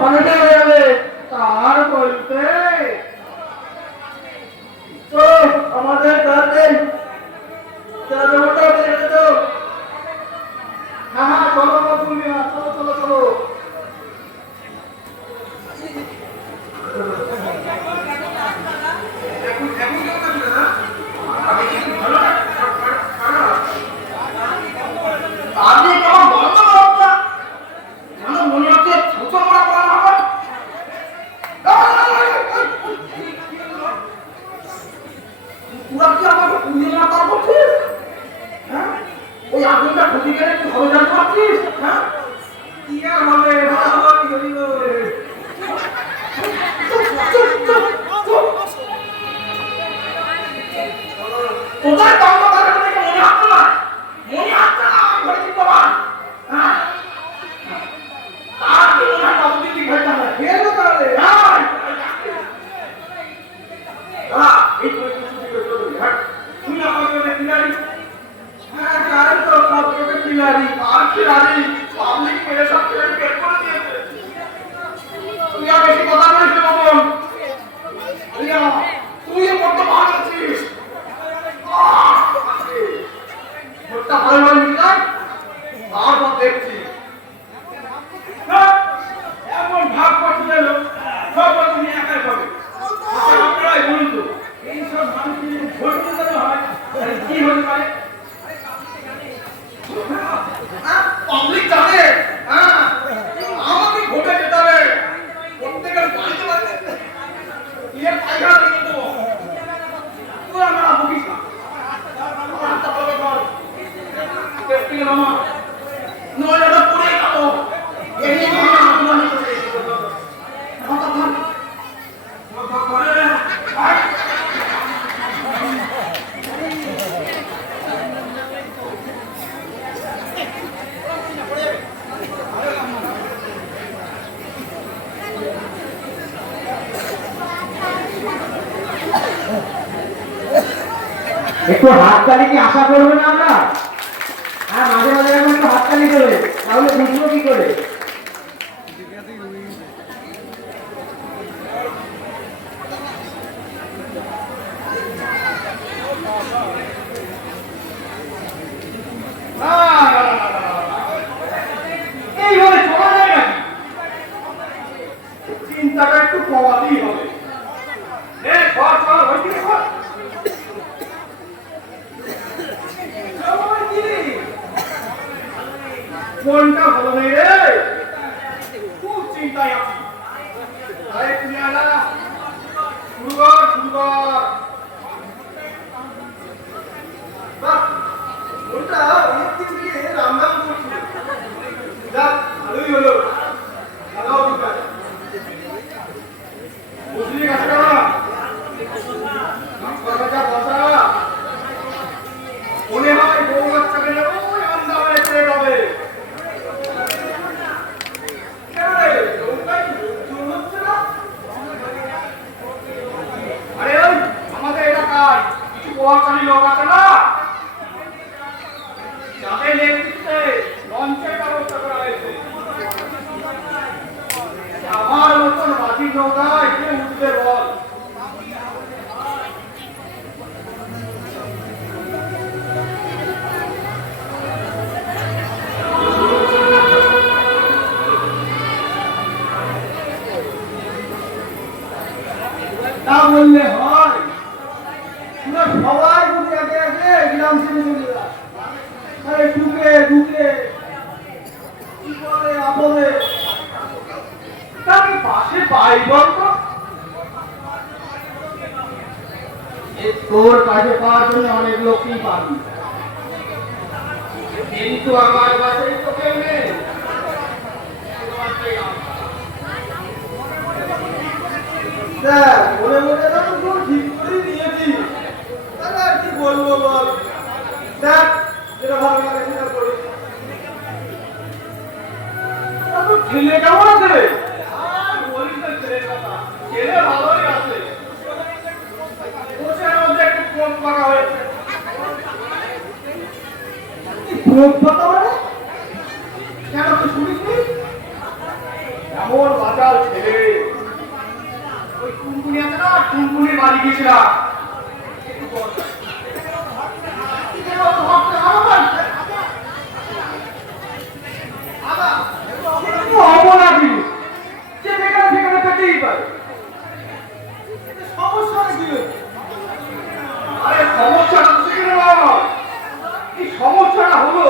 ফোনটা হয়ে যাবে তার বলতে তো আমাদের গার্ডেন জমটা বেড়ে তো হ্যাঁ চলো পূর্ণিমা চলো চলো চলো আপনি কেমন বন্ধ করো মনে হচ্ছে ছুঁচো মারা করা হবে হ্যাঁ? এমন ভাব করতে গেল সব তুমি একাই পাবে আচ্ছা, আপনারাই বলুন তো এইসব মানুষের যদি ভোট দিতে হয় তাহলে কি হতে পারে? পাবলিক জানে, হ্যাঁ আমাকে ভোটে যেতে হবে, প্রত্যেকের বাড়িতে বাড়িতে এর পায়খানা দেখে দেবো। তুই আমার বকিস না, আমার হাতটা ভালো কর, দেখতে গেলাম নয় এটা পড়ে যাবো। এই নিয়ে আমি আন্দোলন করতে একটু হাততালি কি আশা করবে না আমরা? হ্যাঁ, মাঝে মাঝে এখন একটু হাততালি করে, তাহলে বুঝবো কি করে? এইভাবে চলা যায় নাকি? চিন্তাটা একটু কমাতেই হবে। ঘর চল হয়েছে ঘর কোনটা ভালো নেই রে, খুব চিন্তায় আছি। আরে তুমি আনা শুরু কর শুরু কর। বাহ, ওটা অনেকদিন থেকে রান্না করছিল, যাক ভালোই হলো। লাগাও দিকা বুঝলি কাছে বসা মনে হয় বউ বাচ্চাকে নেবো ওই আন্দা হয়ে ছেড়ে যাবে। আরে ওই আমাদের এলাকায় কিছু প্রভাবশালী লোক আছে না, যাদের নেতৃত্বে লঞ্চের ব্যবস্থা করা হয়েছে। আমার মতন বাজির নৌকায় কে উঠবে বল? তা বললে হয়? তোরা সবাই বুঝে আগে আগে গ্রাম ছেড়ে চলে যা। আরে ঢুকে ঢুকে কি করে আপদে তাকে পাশে পাই বলতো? তোর কাছে পাওয়ার জন্য অনেক লোকই পাবি, কিন্তু আমার কাছে তো কেউ নেই। মনে মনে তো তোর ঠিক করেই নিয়েছি, তাহলে আর কি বলবো বল? দেখ যেটা ভালো লাগে সেটা করি। তোর ছেলে কেমন আছে? আর বলিস না ছেলের কথা, ছেলে ভালোই আছে। বসে মধ্যে একটু ফোন করা হয়েছে। ফোন কথা বলে কেন তুই শুনিস নি? এমন বাজার ছেলে, ওই টুনটুনি আছে না, টুনটুনির বাড়ি গেছিলাম। অবনাদি যে যেখানে সেখানে পেতেই পারে, সমস্যা কি? আরে সমস্যাটা সেখানে নয়, এই সমস্যাটা হলো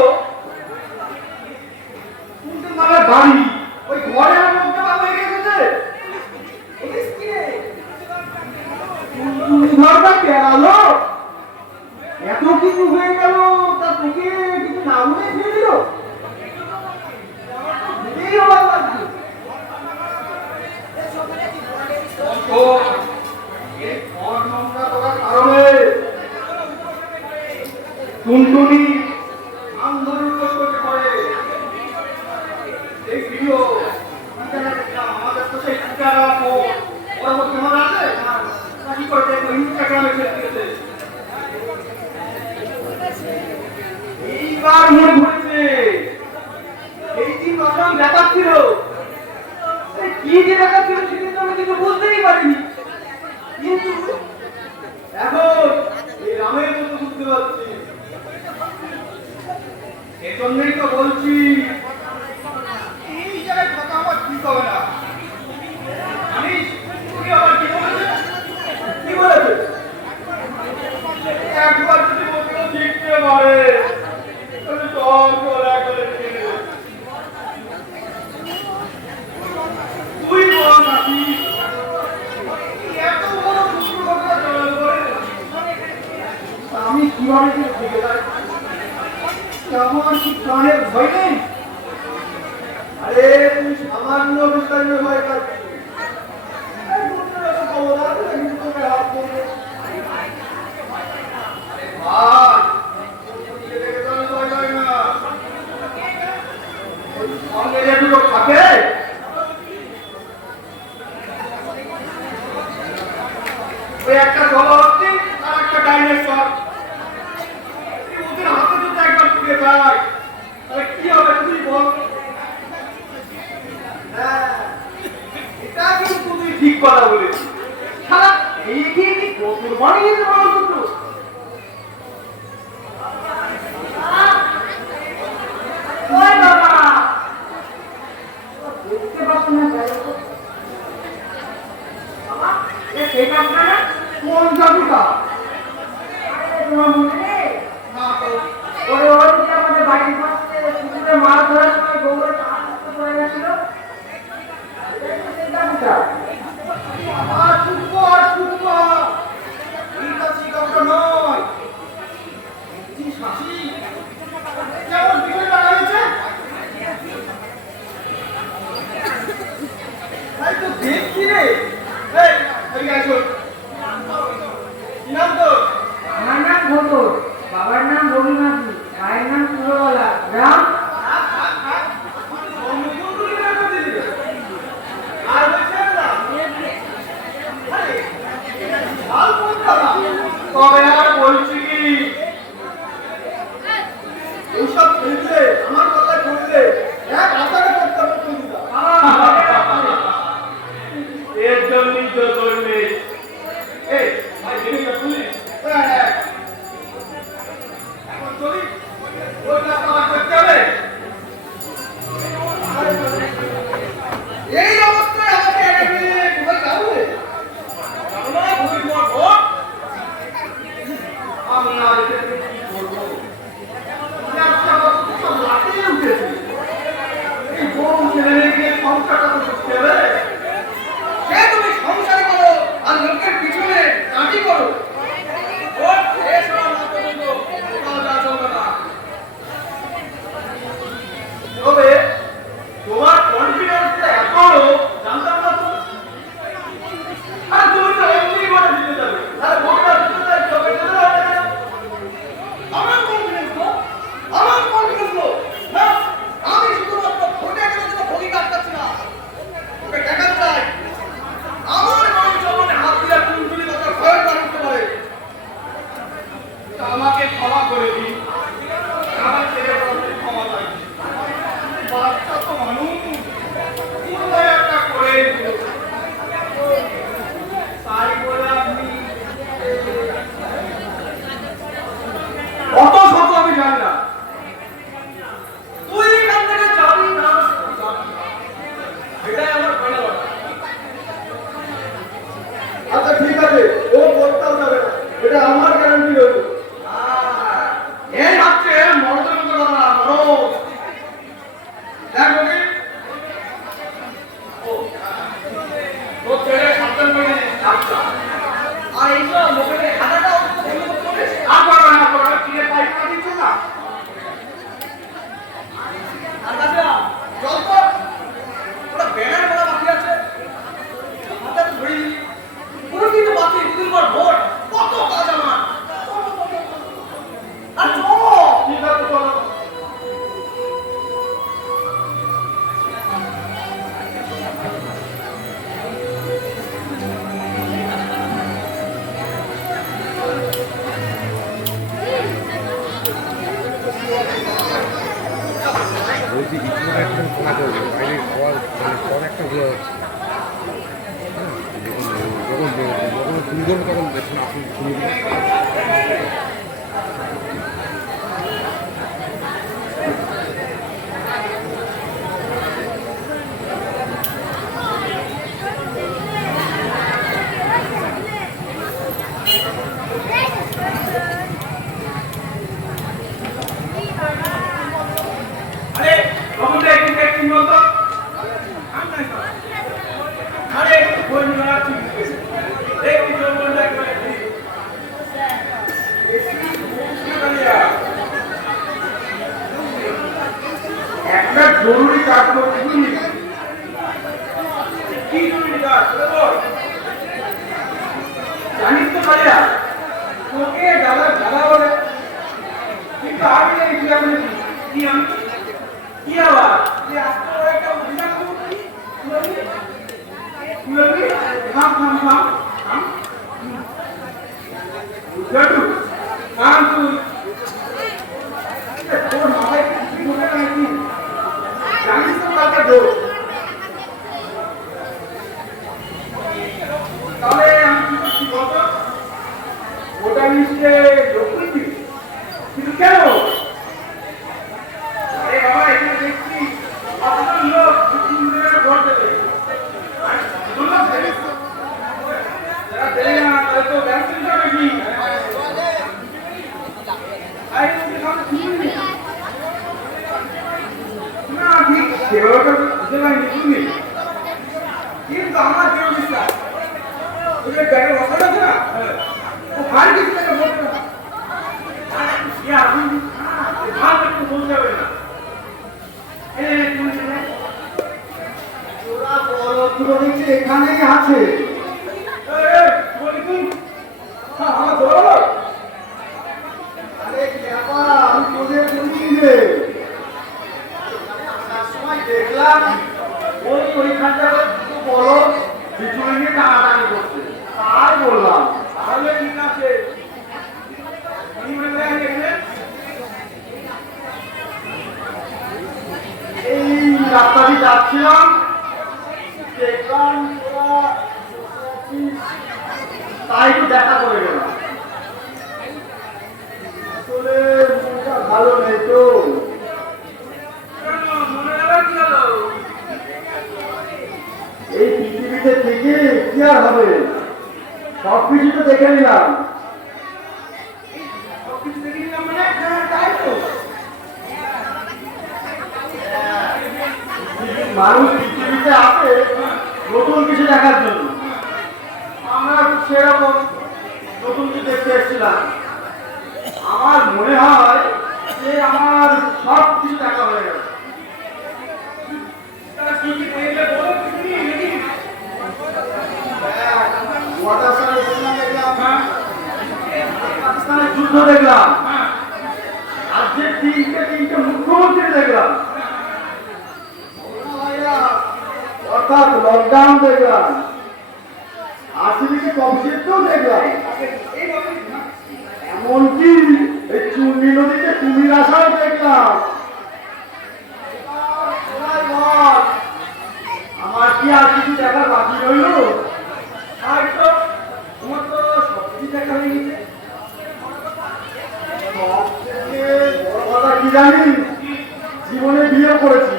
টুনটুন মামার বাড়ি ওই ঘরের মধ্যে বাবা গেছে। ঘরটা পেরালো, এত কিছু হয়ে গেল, তা তোকে কিছু না বলে ছেড়ে দিল? টুনটুনি আন্দোলন করতে পারে। এই ভিডিও আমাদের তো সেই ওরা কেমন আছে কি করতে ইনস্টাগ্রামে ছেড়ে দিয়েছে। এইবার মনে পড়েছে এই দিন প্রথম দেখাচ্ছিল, কি যে দেখাচ্ছিল সেদিন তো আমি কিছু বুঝতেই পারিনি, কিন্তু এখন এই রামের মতো বুঝতে পারছি। এজন্যই তো বলছি এই জায়গায় হবে না। জানিস তুই আবার কি বলেছে? কি বলেছে? একবার যদি বলতে জিততে পারে তাহলে সব করে করে দিয়ে দেবে। তুই বল নাকি এত বড় দুষ্টু কথা জড়াল করে? আমি কিভাবে যে থেকে যাই? আমার কি প্রাণের ভয় নেই? আরে তুমি সামান্য বিষয়ে ভয় পাচ্ছি। এই বলতে এত খবর আছে কিন্তু তোকে হাত করবে। ভাই নিজে থেকে তো আমি ভয় পাই না। ওই সঙ্গে যে দুটো থাকে ওই একটা জলহস্তি আর একটা ডাইনোসর। ওদের হাতে যদি একবার পুড়ে যায় তাহলে কি হবে তুই বল? হ্যাঁ, এটা কিন্তু তুই ঠিক কথা বলেছিস। সারা এই কি কত বানিয়ে দিতে পারো কিন্তু? ওই বাবা দেখতে পাচ্ছ না যাই হোক। বাবা এ সেটা আপনারা কোন জাদুটা? আরে তোমার মনে নেই? না তো। ওই ওই যে আমাদের বাড়ির পাশে পুকুরে মাছ ধরার সময় গৌরের হাত নষ্ট করে গেছিল। এই তো সেই দামটা। আর চুপ কর। এইটা চিকাগো নয়। কি শাসি? কেমন বিকেলে লাগা হয়েছে? তাই তো দেখছি রে। এই, এদিকে আসো। কি নাম তোর? আমার নাম ঘোটর, বাবার নাম রবি মাঝি, মায়ের নাম সুরবালা, গ্রাম আর বলছে না? আরে, ভাল বলতা না। তবে আর বলছি কি এইসব খেললে আমার কথা শুনলে এক আশাকে করতে করতে দিতা। এর জন্যই তো করবে। এই ভাই জিনিসটা শুনি। এখন চলি ওইটা পাওয়া করতে হবে। এই অবস্থায় আমাকে একা নিয়ে কোথায় যাবে? আমার ভূমি তোমার ভোট। আমি আর এটাকে কি করবো? ব্যবসা বাবু সব লাঠিয়ে উঠেছে। এই বউ ছেলে মেয়েকে সংসারটা তো করতে হবে। সে তুমি সংসার করো আর লোকের পিছনে কাটি করো। ভোট শেষ হওয়ার না পর্যন্ত কোথাও যাওয়া চলবে না। তবে তোমার কনফিডেন্স এখনো জানতাম না তো। আর তুমি তো এমনি করে দিতে যাবে। আর ভোটটা দিতে চাই তবে দিতে হবে না। আমার কনফিডেন্স না। আমি শুধুমাত্র ভোটে জন্য ভূমিকা আটকাচ্ছি না। ওকে দেখাতে চাই আমার মান সম্মানে হাত দিয়ে টুনটুনি কথা ভয় করতে পারে। তা আমাকে ক্ষমা করে দিন। আমার ছেলে বড়দের ক্ষমা চাই। বাচ্চা তো মানুষ কোথায় একটা করে দিল। তাই বলে আপনি অত শত আমি জানি না। তুই এখান থেকে যাবি না এটাই আমার ফাইনাল অর্ডার। আচ্ছা ঠিক আছে, ও বলতেও যাবে না, এটা আমার গ্যারান্টি রইল। এই হচ্ছে মরদের মতো কথা, মরদ। দেখ রবি, তোর ছেলে সাবধান করে দিস। আচ্ছা, আর এইসব লোকেদের খাতাটা অন্তত বন্ধ করতে হবে। আর করবে না, করবে না, কিনে পাইপটা দিচ্ছ না। আর কাছে চল তো, ওরা ব্যানার বলা বাকি আছে। হাতে তো ধরি পুরো কিন্তু বাকি, দুদিন পর ভোট, কত কাজ আমার। আর চল, ঠিক আছে চলো। বলছি ইতিমধ্যে একদম ফোনা করবে বাইরে খাওয়ার মানে একটা ভুল হচ্ছে যখন তুমি করবে তখন দেখুন আপনি শুনে আরে একটু বই নিয়ে আর ঠিক আছে দেখি যৌবনটা একবারে ঠিক একটা জরুরি কাজ করতে কি জরুরি কাজ বল জানিস তো কালিয়া তোকে দাদা দাদা বলে কিন্তু আমি এই কি আমি কি আমি কি আবার যে আজকে একটা অভিযান করছি তুই থাম থাম থাম থাম জাদু থাম তুই তোর মাথায় কি ঢোকে নাকি জানিস তো কালকে দোষ তাহলে আমি কি করছি বলতো ওটা নিশ্চে লোক করছি কিন্তু কেন আরে বাবা এখানে দেখছি আপনার লোক তিন দিনের ভোট দেবে যারা দেবে না তাহলে তো ব্যাংকিং যাবে কি না ঠিক সেভাবে বুঝলাম বুঝলি কিন্তু আমার কেউ বিশ্বাস ওই যে ব্যাগের বসাটা আছে না ও ভারী কিছু টাকা বলতে না ভালো একটু বলতে হবে না তোরা বড় দুটো দেখছি এখানেই আছে আমার ধরো আরে ব্যাপার আমি তোদের বলছি রে আসার সময় দেখলাম ওইখানটা দুটো বড় বিচুলি নিয়ে টানাটানি করছে তাই বললাম তাহলে ঠিক আছে আমি মনে করি এখানে এই রাস্তা দিয়ে যাচ্ছিলাম দেখলাম তোরা বসে আছিস, তাই একটু দেখা করে গেলাম আসলে মনটা ভালো নেই তো মনে রাখার কি হলো এই পৃথিবীতে থেকে কি আর হবে সব কিছু তো দেখে নিলাম সবকিছু দেখে নিলাম মানে তাই তো মানুষ পৃথিবীতে আছে নতুন কিছু দেখার জন্য আমরা সেরকম নতুন কিছু দেখতে এসেছিলাম আমার মনে হয় যে আমার সব কিছু দেখা হয়ে গেল তারা কি কি দেখলে বলো কিছু নেই নাকি ওয়াটার দেখলাম পাকিস্তানের যুদ্ধ দেখলাম আজকে তিনটে মুখ্যমন্ত্রী দেখলাম অর্থাৎ লকডাউন দেখলাম আরসিবিকে কমপ্লিটও দেখলাম এমনকি এই চুন্নি নদীতে কুমির আসাও দেখলাম আমার কি আর কিছু দেখার বাকি রইল আর তো তোমার তো সব কিছু দেখা হয়ে গেছে সবথেকে বড় কথা কি জানিস জীবনে বিয়ে করেছি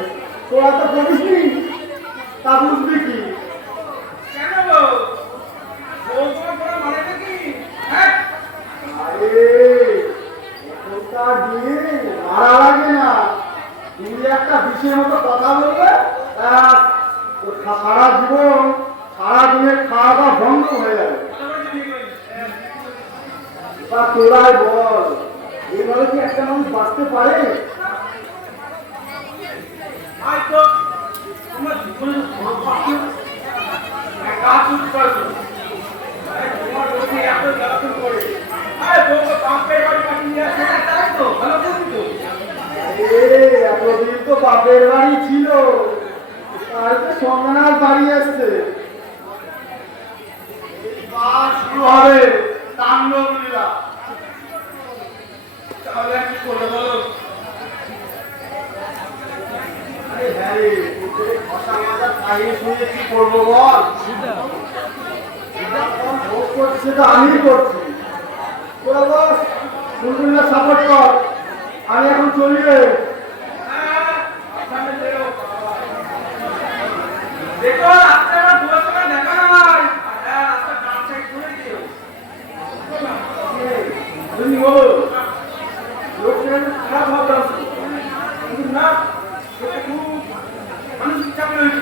তোরা তো করিসনি তা বুঝবি কি কেন গো বউ তোমার কোনো মানে কি হ্যাঁ আরে ওটা দিয়ে মারা লাগে না তুমি একটা বিষয়ের মতো কথা বলবে তোর সারা জীবন সারা দিনের খাওয়া দাওয়া বন্ধ হয়ে যাবে তা তোরাই বল এইভাবে কি একটা মানুষ বাঁচতে পারে আজ তো তোমার জীবনে কাজ শুরু করছো তোমার বলছি এত জ্বালাতন করে আরে বউকে বাপের বাড়ি পাঠিয়ে নিয়ে আসছে তাই তো ভালো করবি তো এতদিন তো বাপের বাড়ি ছিল আর তো সন্ন্যাস বাড়ি আসছে এবার শুরু হবে তাণ্ডব লীলা তাহলে আর কি করবে বলো আরে হ্যাঁ রে তোদের কথা মাজা খাইয়ে শুয়ে কি করবো বল ভোগ করছে সেটা আমি করছি তোরা বস ফুলগুলা সাপোর্ট কর আমি এখন চলি রে দেখো রাস্তা আমার দুয়ার সময় দেখা নাই হ্যাঁ রাস্তা ডান সাইড করে দিও তুমি বলো লোকজন খারাপ ভাবলাম কিন্তু না এটা খুব মানসিক চাপে রয়েছে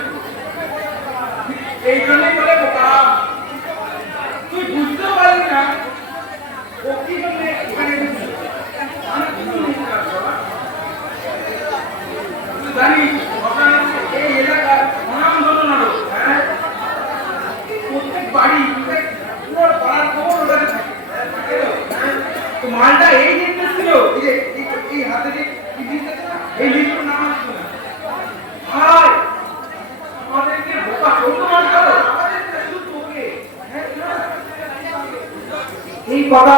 কথা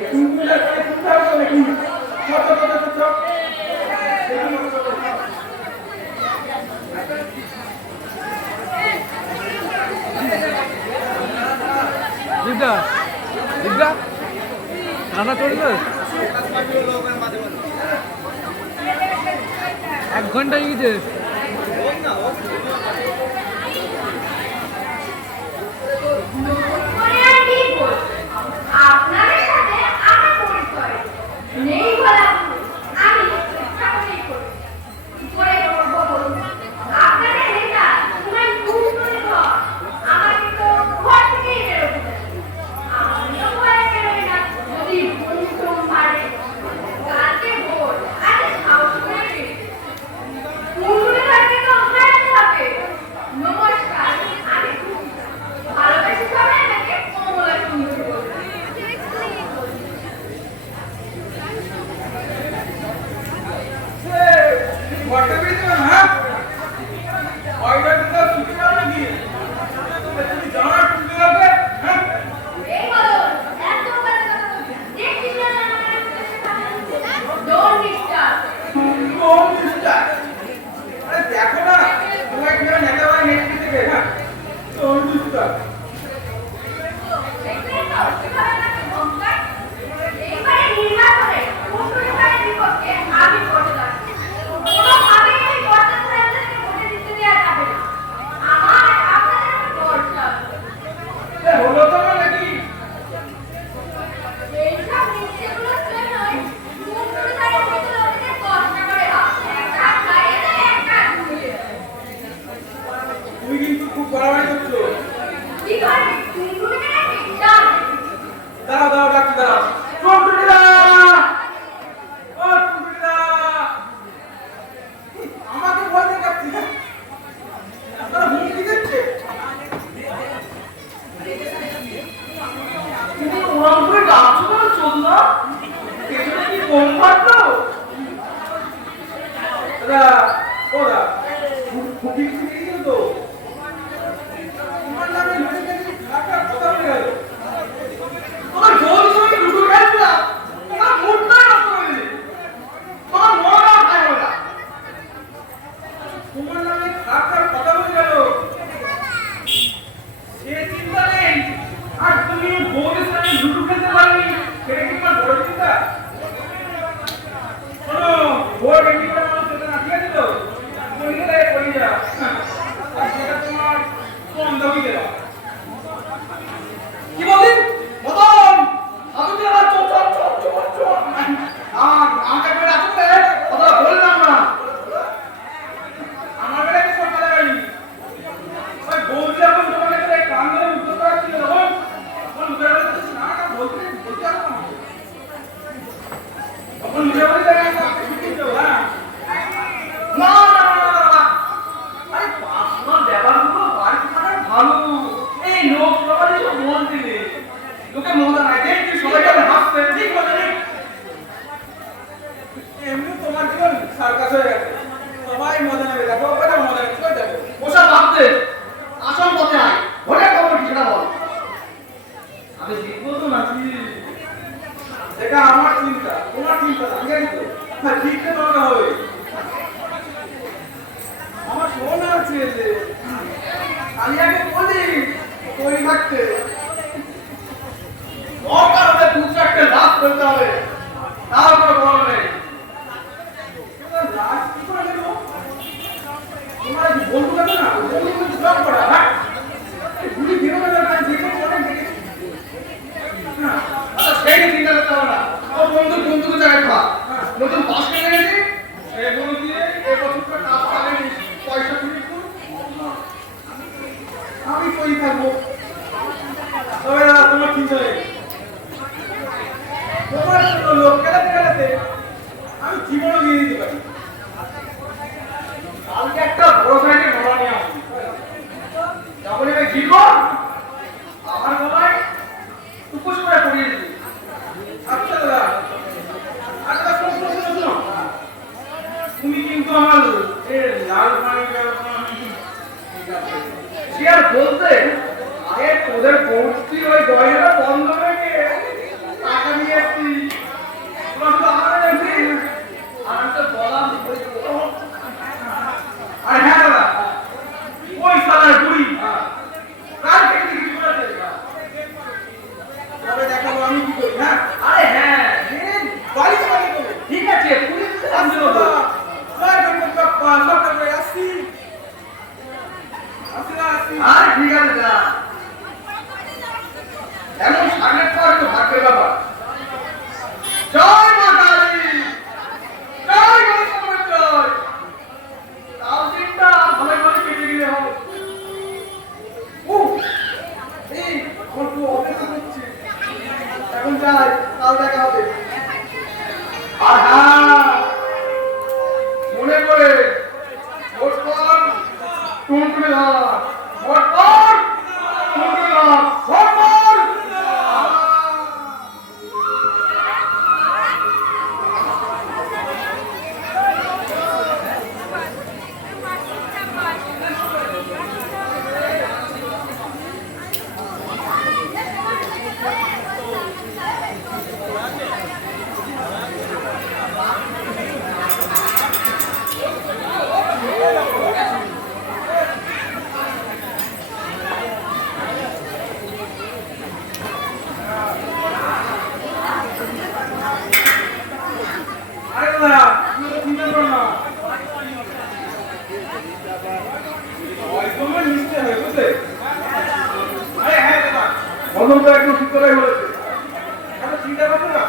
একটু শুনতে হবে নাকি কত কত কত দিদা দিদা রান্না চলবে 1 ঘন্টা গিয়েছে মানে আর কি বলবো? আপনাদের সাথে আমার পরিচয় নেই বলা ভুল। আমি চেষ্টা করেই করি। কি করে করবো বলুন? আপনাদের নেতা তোমার টুনটুনি ঘর আমাকে তো ঘর থেকেই বেরোতে দেয় না। আমিও ভয়ে বেরোই না যদি টুনটুন মারে। কালকে ভোর আজ সাহস করে বেরিয়েছি। টুনটুনি ঘরকে তো হারাতে হবে। নমস্কার, আমি টুনটুনি। ভালোবেসে সবাই আমাকে কমলা সুন্দরী বলে। ঘরটা বেরিয়ে যাবে না অর্ডারটা ছুটি যাবে গিয়ে তুমি জানার টুকে যাবে হ্যাঁ এই বলো, এত বড় কথা বলছিস। দেখছিস না আমার ডোন্ট ডিস্টার্ব। কোন মিস্টার আরে দেখো না তোমার কি নেতা ভাই নেত্রী থেকে হ্যাঁ কোন মিস্টার দেখলে তো কিভাবে আমাকে ধমকায়? এইবারে নির্বাচনে টুনটুনি ঘরের বিপক্ষে আমি ভোটে দাঁড়াচ্ছি। কোনোভাবেই এই বর্তমান রাজনীতিকে ভোটে দিতে দেওয়া যাবে না। আমার আপনাদের উপর ভরসা আছে। হলো তোমার নাকি এইসব মিথ্যেগুলোর জন্যই টুনটুনি ঘরের মতো লোকেদের কষ্ট করে একটা খাইয়ে দেয়, একটা ঘুমিয়ে দেয়। তুমি কিন্তু খুব বাড়াবাড়ি করছো কি করবি? টুনটুনিকে নাকি ডাক। দাঁড়াও দাঁড়াও ডাক্তার দাঁড়াও টুনটুনিদা ও টুনটুনিদা আমাকে ভয় দেখাচ্ছি আপনারা হুমকি দিচ্ছে তুমি ওরকম করে ডাকছো কেন চোদনা পেছনে কি বোম ফাটলো দাদা ওরা খুবই খুবই তো তোমার নামে লোকের কাছে খারাপ কথা বলে গেল তোমার জোর সঙ্গে দুটো খেলছিলাম তোমার মুখটাই নষ্ট করে দিলি তোমার মরা খাই ওরা তোমার নামে খারাপ কথা বলে গেল সে চিন্তা নেই আর তুমি বউদের সঙ্গে লুডু খেলতে পারনি সেটা কি তোমার বড় চিন্তা শোনো ভোট এমনি করে মানুষ যেতে না ঠিক আছে তো পড়িয়ে দেয় পড়িয়ে যা আর সেটা তোমার কম দাবি দেওয়া কি বললি মদন আমি তো আবার চোখ চোখ চোখ চোখ চোখ আমাকে করে আসতে কথা বললাম না আমার বেলা কি সব কথা গেলি ওই বৌদি যখন তোমাকে করে কান ধরে উত্তর করা ছিল তখন তখন উত্তর বলে না না বলতে বলতে হবে না তখন উঠে বলে দেয় না ছুটি তো হ্যাঁ না না না না না আরে পার্সোনাল ব্যাপারগুলো বাড়িতে থাকা ভালো এই লোক সবাই সব বলতে নেই লোকে মজা নাই দেখবি সবাই কেমন হাসছে ঠিক বলে এমনি তোমার জীবন সার্কাস হয়ে গেছে সবাই মজা নেবে দেখো ওটা মজা নেবে চলে যাবে ওসব ভাবতে আসল পথে আয় ভোটের খবর কি সেটা বল আমি জিতবো তো নাকি এটা আমার চিন্তা তোমার চিন্তা না ঠিক আছে তো হ্যাঁ ঠিকটা তোমাকে হবে আমার শোন আছে যে আমি আগে বলি তৈরি থাকতে দরকার হলে দু চারটে লাভ করতে হবে তার কোনো বড় নেই লাশ কি করে নেবো তোমার কি বলবো না বলবো কিন্তু সব করা হ্যাঁ গুলি বেরোবে না যে কোনো অনেক দেখে হ্যাঁ আচ্ছা সেই চিন্তা করতে হবে না ও বন্ধু জায়গায় খা নতুন বাস কিনে এনেছি এগুলো দিয়ে এবছরটা কাজ পাবে পয়সা চুরি করুন আমি কই থাকবো তবে দাদা তোমার চিন্তা নেই তোমার জন্য লোক খেলাতে খেলাতে আমি জীবনও দিয়ে দিতে পারি কালকে একটা বড় সাইজের ঘোড়া নিয়ে আসছি যখন আমি জিতব আমার গলায় টুকুস করে পড়িয়ে দিবি আচ্ছা দাদা আচ্ছা শোনো তুমি কিন্তু আমার লাল পানি সে আর বলতে আরে তোদের বৌদি ওই গয়নাটা বন্ধ রেখে আর ঠিক আছে যা। এমন সামনের পর তো ভাগ্যের ব্যাপার। জয় মা কালী, জয় গৌতমের জয়। তাও দিনটা ভালো করে কেটে গেলে হবে। এই আমার তো অপেক্ষা করছে। এখন যাই, কাল দেখা হবে। আর হ্যাঁ, মনে করে ভোট কর, টুনটুনি ধর। ভোট কর, টুনটুনি ধর। ভোট কর। আরে দাদা, তুমি তো চিন্তা করো না। একদমই নিশ্চয় হয়ে বুঝলে? আরে হ্যাঁ দাদা, বন্ধন তো একদম ঠিক করাই বলেছে। এত চিন্তা করছো না।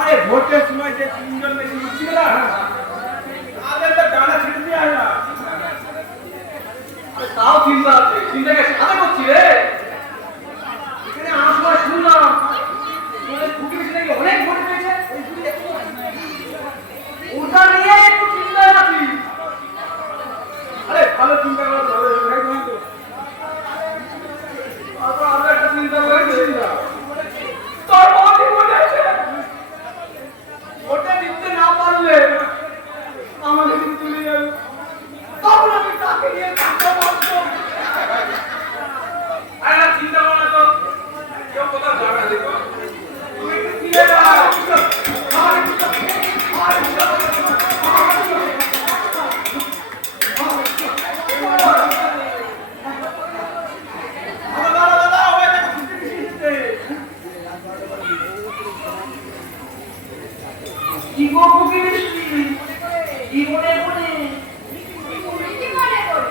আরে ভোটের সময় যে তিনজন বেশি জিতছিল না, তাদের তো ডানা ছেড়ে দিয়ে আসে না। তাও চিন্তা আছে, চিন্তাকে সাথে করছি রে। এখানে আমার সময় শুনলাম তোমাদের খুবই বেশি নাকি অনেক ভোট পেয়েছে। ওটা নিয়ে একটু চিন্তায় আছি। আরে ভালো চিন্তা করা তো হবে, ভাই তোমার তো। তারপর আমরা একটা চিন্তা করেছি না। তোর বাবা কি বলেছে? ওটা জিততে না পারলে আমাদের কিন্তু চলে যাবে। তখন আমি তাকে নিয়ে চিন্তা করবো। আরে না চিন্তা করো না তো। কেউ কোথাও যাবে না দেখো। তুমি একটু ফিরে যাও। কি গো বুকে বৃষ্টি? কি মনে করে? তুমি কি মনে করো?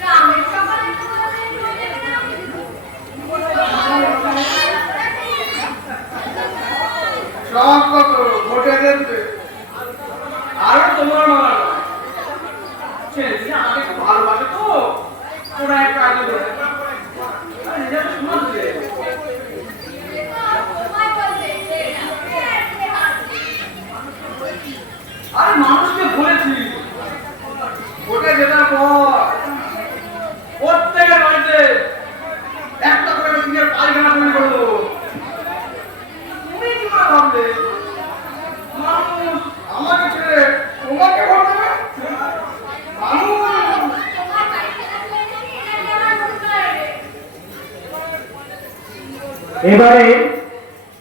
গ্রামের সকালে তোমাদের হয়ে যাবে না? সব কত ভোটে দেবে। আরো তোমার মারা ছেলে আমাকে খুব ভালোবাসে তো। ওরা একটা আগে দেবে। আরে এটা তো শুনতে। তোমায় বলবে এটা কে হাসি? আরে মানুষকে বলেছি ভোটে জেতার পর প্রত্যেকের বাড়িতে একটা করে টিনের পায়খানা তৈরি করে দেবো। তুমি কি করে ভাবলে মানুষ আমাকে ছেড়ে তোমাকে ভোট দেবে? মানুষ তোমার বাড়িতে আসলে নাকি এটা আমার বুঝতে পারবে। এবারে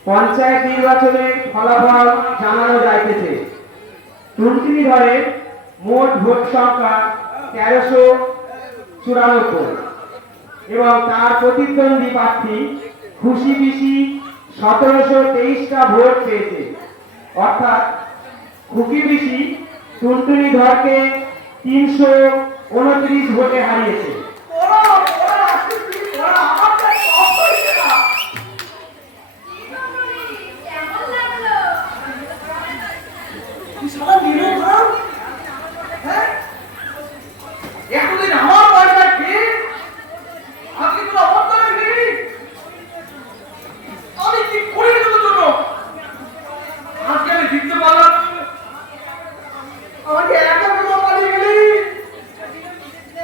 পঞ্চায়েত নির্বাচনের ফলাফল জানানো যাইতেছে। টুনটুনি ধরে মোট ভোট সংখ্যা 1394 এবং তার প্রতিদ্বন্দ্বী প্রার্থী খুশি পিসি 1723টা ভোট পেয়েছে। অর্থাৎ খুকি পিসি টুনটুনি ধরকে 329 ভোটে হারিয়েছে। ওরা ওরা আমার কাছে সব হয়েছে না। কি গো বুড়ি, কেমন লাগলো? সারা দিনও খারাপ। হ্যাঁ এতদিন আমার পয়সা খেয়ে আজকে তোরা অবস্থা দেখবি। আমি কি করে তোর জন্য আজকে আমি জিততে পারলাম। আমাকে একা করে পালিয়ে গেলি।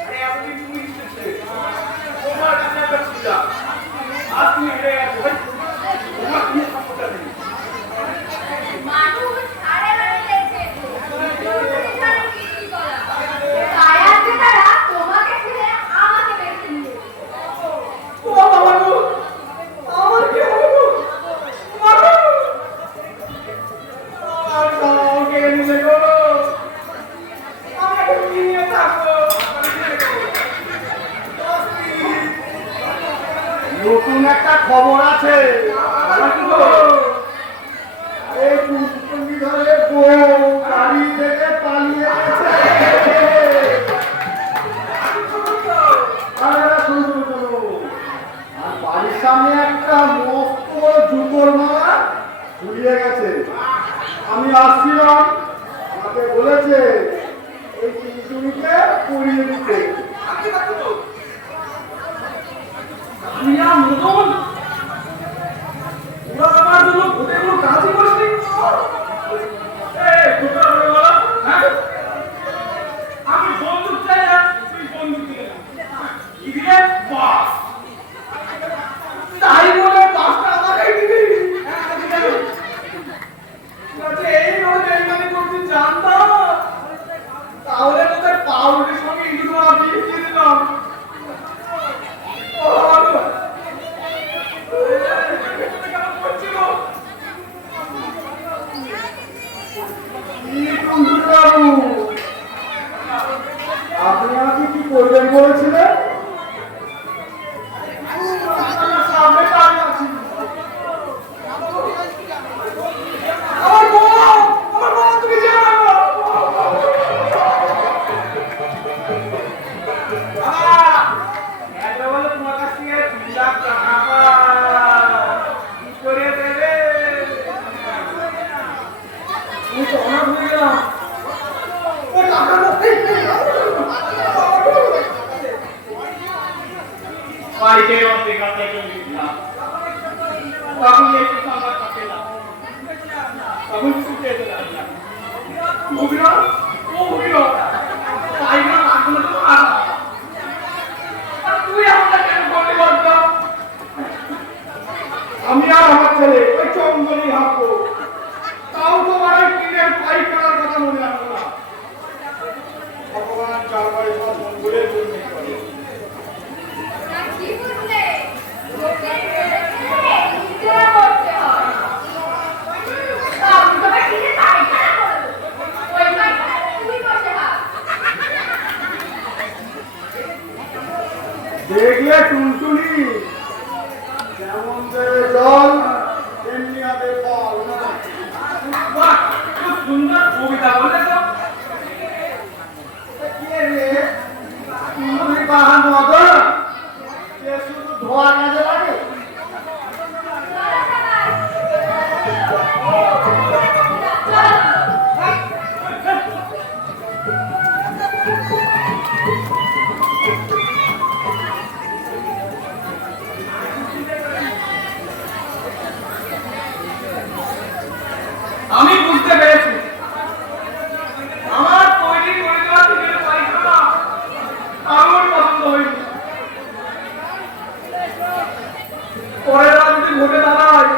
আরে আপনি তুমি জিতেছে তোমার কাছে একটা ছিল আজ তুমি হেরে গেছো ভাই। তোমার কি সমস্যা নেই। মানুষ সাড়ে বাড়ি লেগেছে। টুনটুনি ধরে বিক্রি করা। তাই আজকে তারা তোমাকে ছেড়ে আমাকে বেছে নিয়েছে। ও বাবা গো, আমার কি হবে গো? মারো। আর কাউকে নিলে গো। আমি এখন কি নিয়ে থাকবো? নতুন একটা খবর আছে। এই টুনটুনি ধরে বউ বাড়ি থেকে পালিয়ে গেছে। বলেছিলে সামনে দাঁড়িয়ে আছি আমার বউ তুমি জানো বলো তোমার কাছ থেকে 2 লাখ টাকা কি করে দেবে তুমি তো অনাথ হয়ে গেলাম ও টাকা বাড়িতে অর্ধেক আপনাকে দিলাম তখন একটু সংবাদটা পেলাম তখন ছুটে চলে আসলাম ভুগিনা ও ভুগিনা পাইনা লাগলো তো আর তুই আমাকে কেন বললি বলতো আমি আর আমার ছেলে ওই চঙ্গলি হাঁকবো তাও তোমার কিনের পাই করার কথা মনে আসলো না ভগবান যার বাড়ি সব মঙ্গলের জন্য করে কি বুঝলে লোকের বেড়ে নিজেরা করতে হয় আমি তোমার কিনে পায়খানা করবো ওই পায়খানা তুমি বসে থাক দেখলে টুনটুনি যেমন দেবে জল তেমনি হবে ফল বাহ খুব সুন্দর কবিতা বলে তো কে রে টুনটুনি বাহান মদন সে শুধু ধোয়া কাজে লাগে আমি বুঝতে পেরেছি আমার তৈরি করে দেওয়া থেকে পায়খানা আমার পছন্দ হয়নি পরের বার যদি ভোটে দাঁড়ায়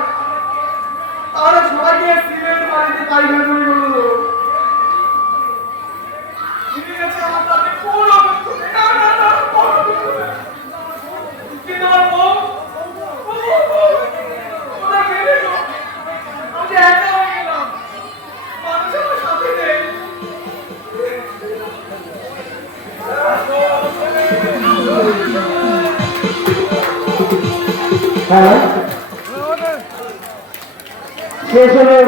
তাহলে সবাইকে সিমেন্ট বাড়িতে পায়খানা তৈরি করে দেবো ঠিক আছে আমার তাতে কোনো দুঃখ নেই। না, না, না, কোনো দুঃখ নেই। কিন্তু আমার বউ, ওরা গেলে গো। আমি একা হয়ে গেলাম। মানুষ আমার সাথে নেই। হ্যাঁ শেষ হলো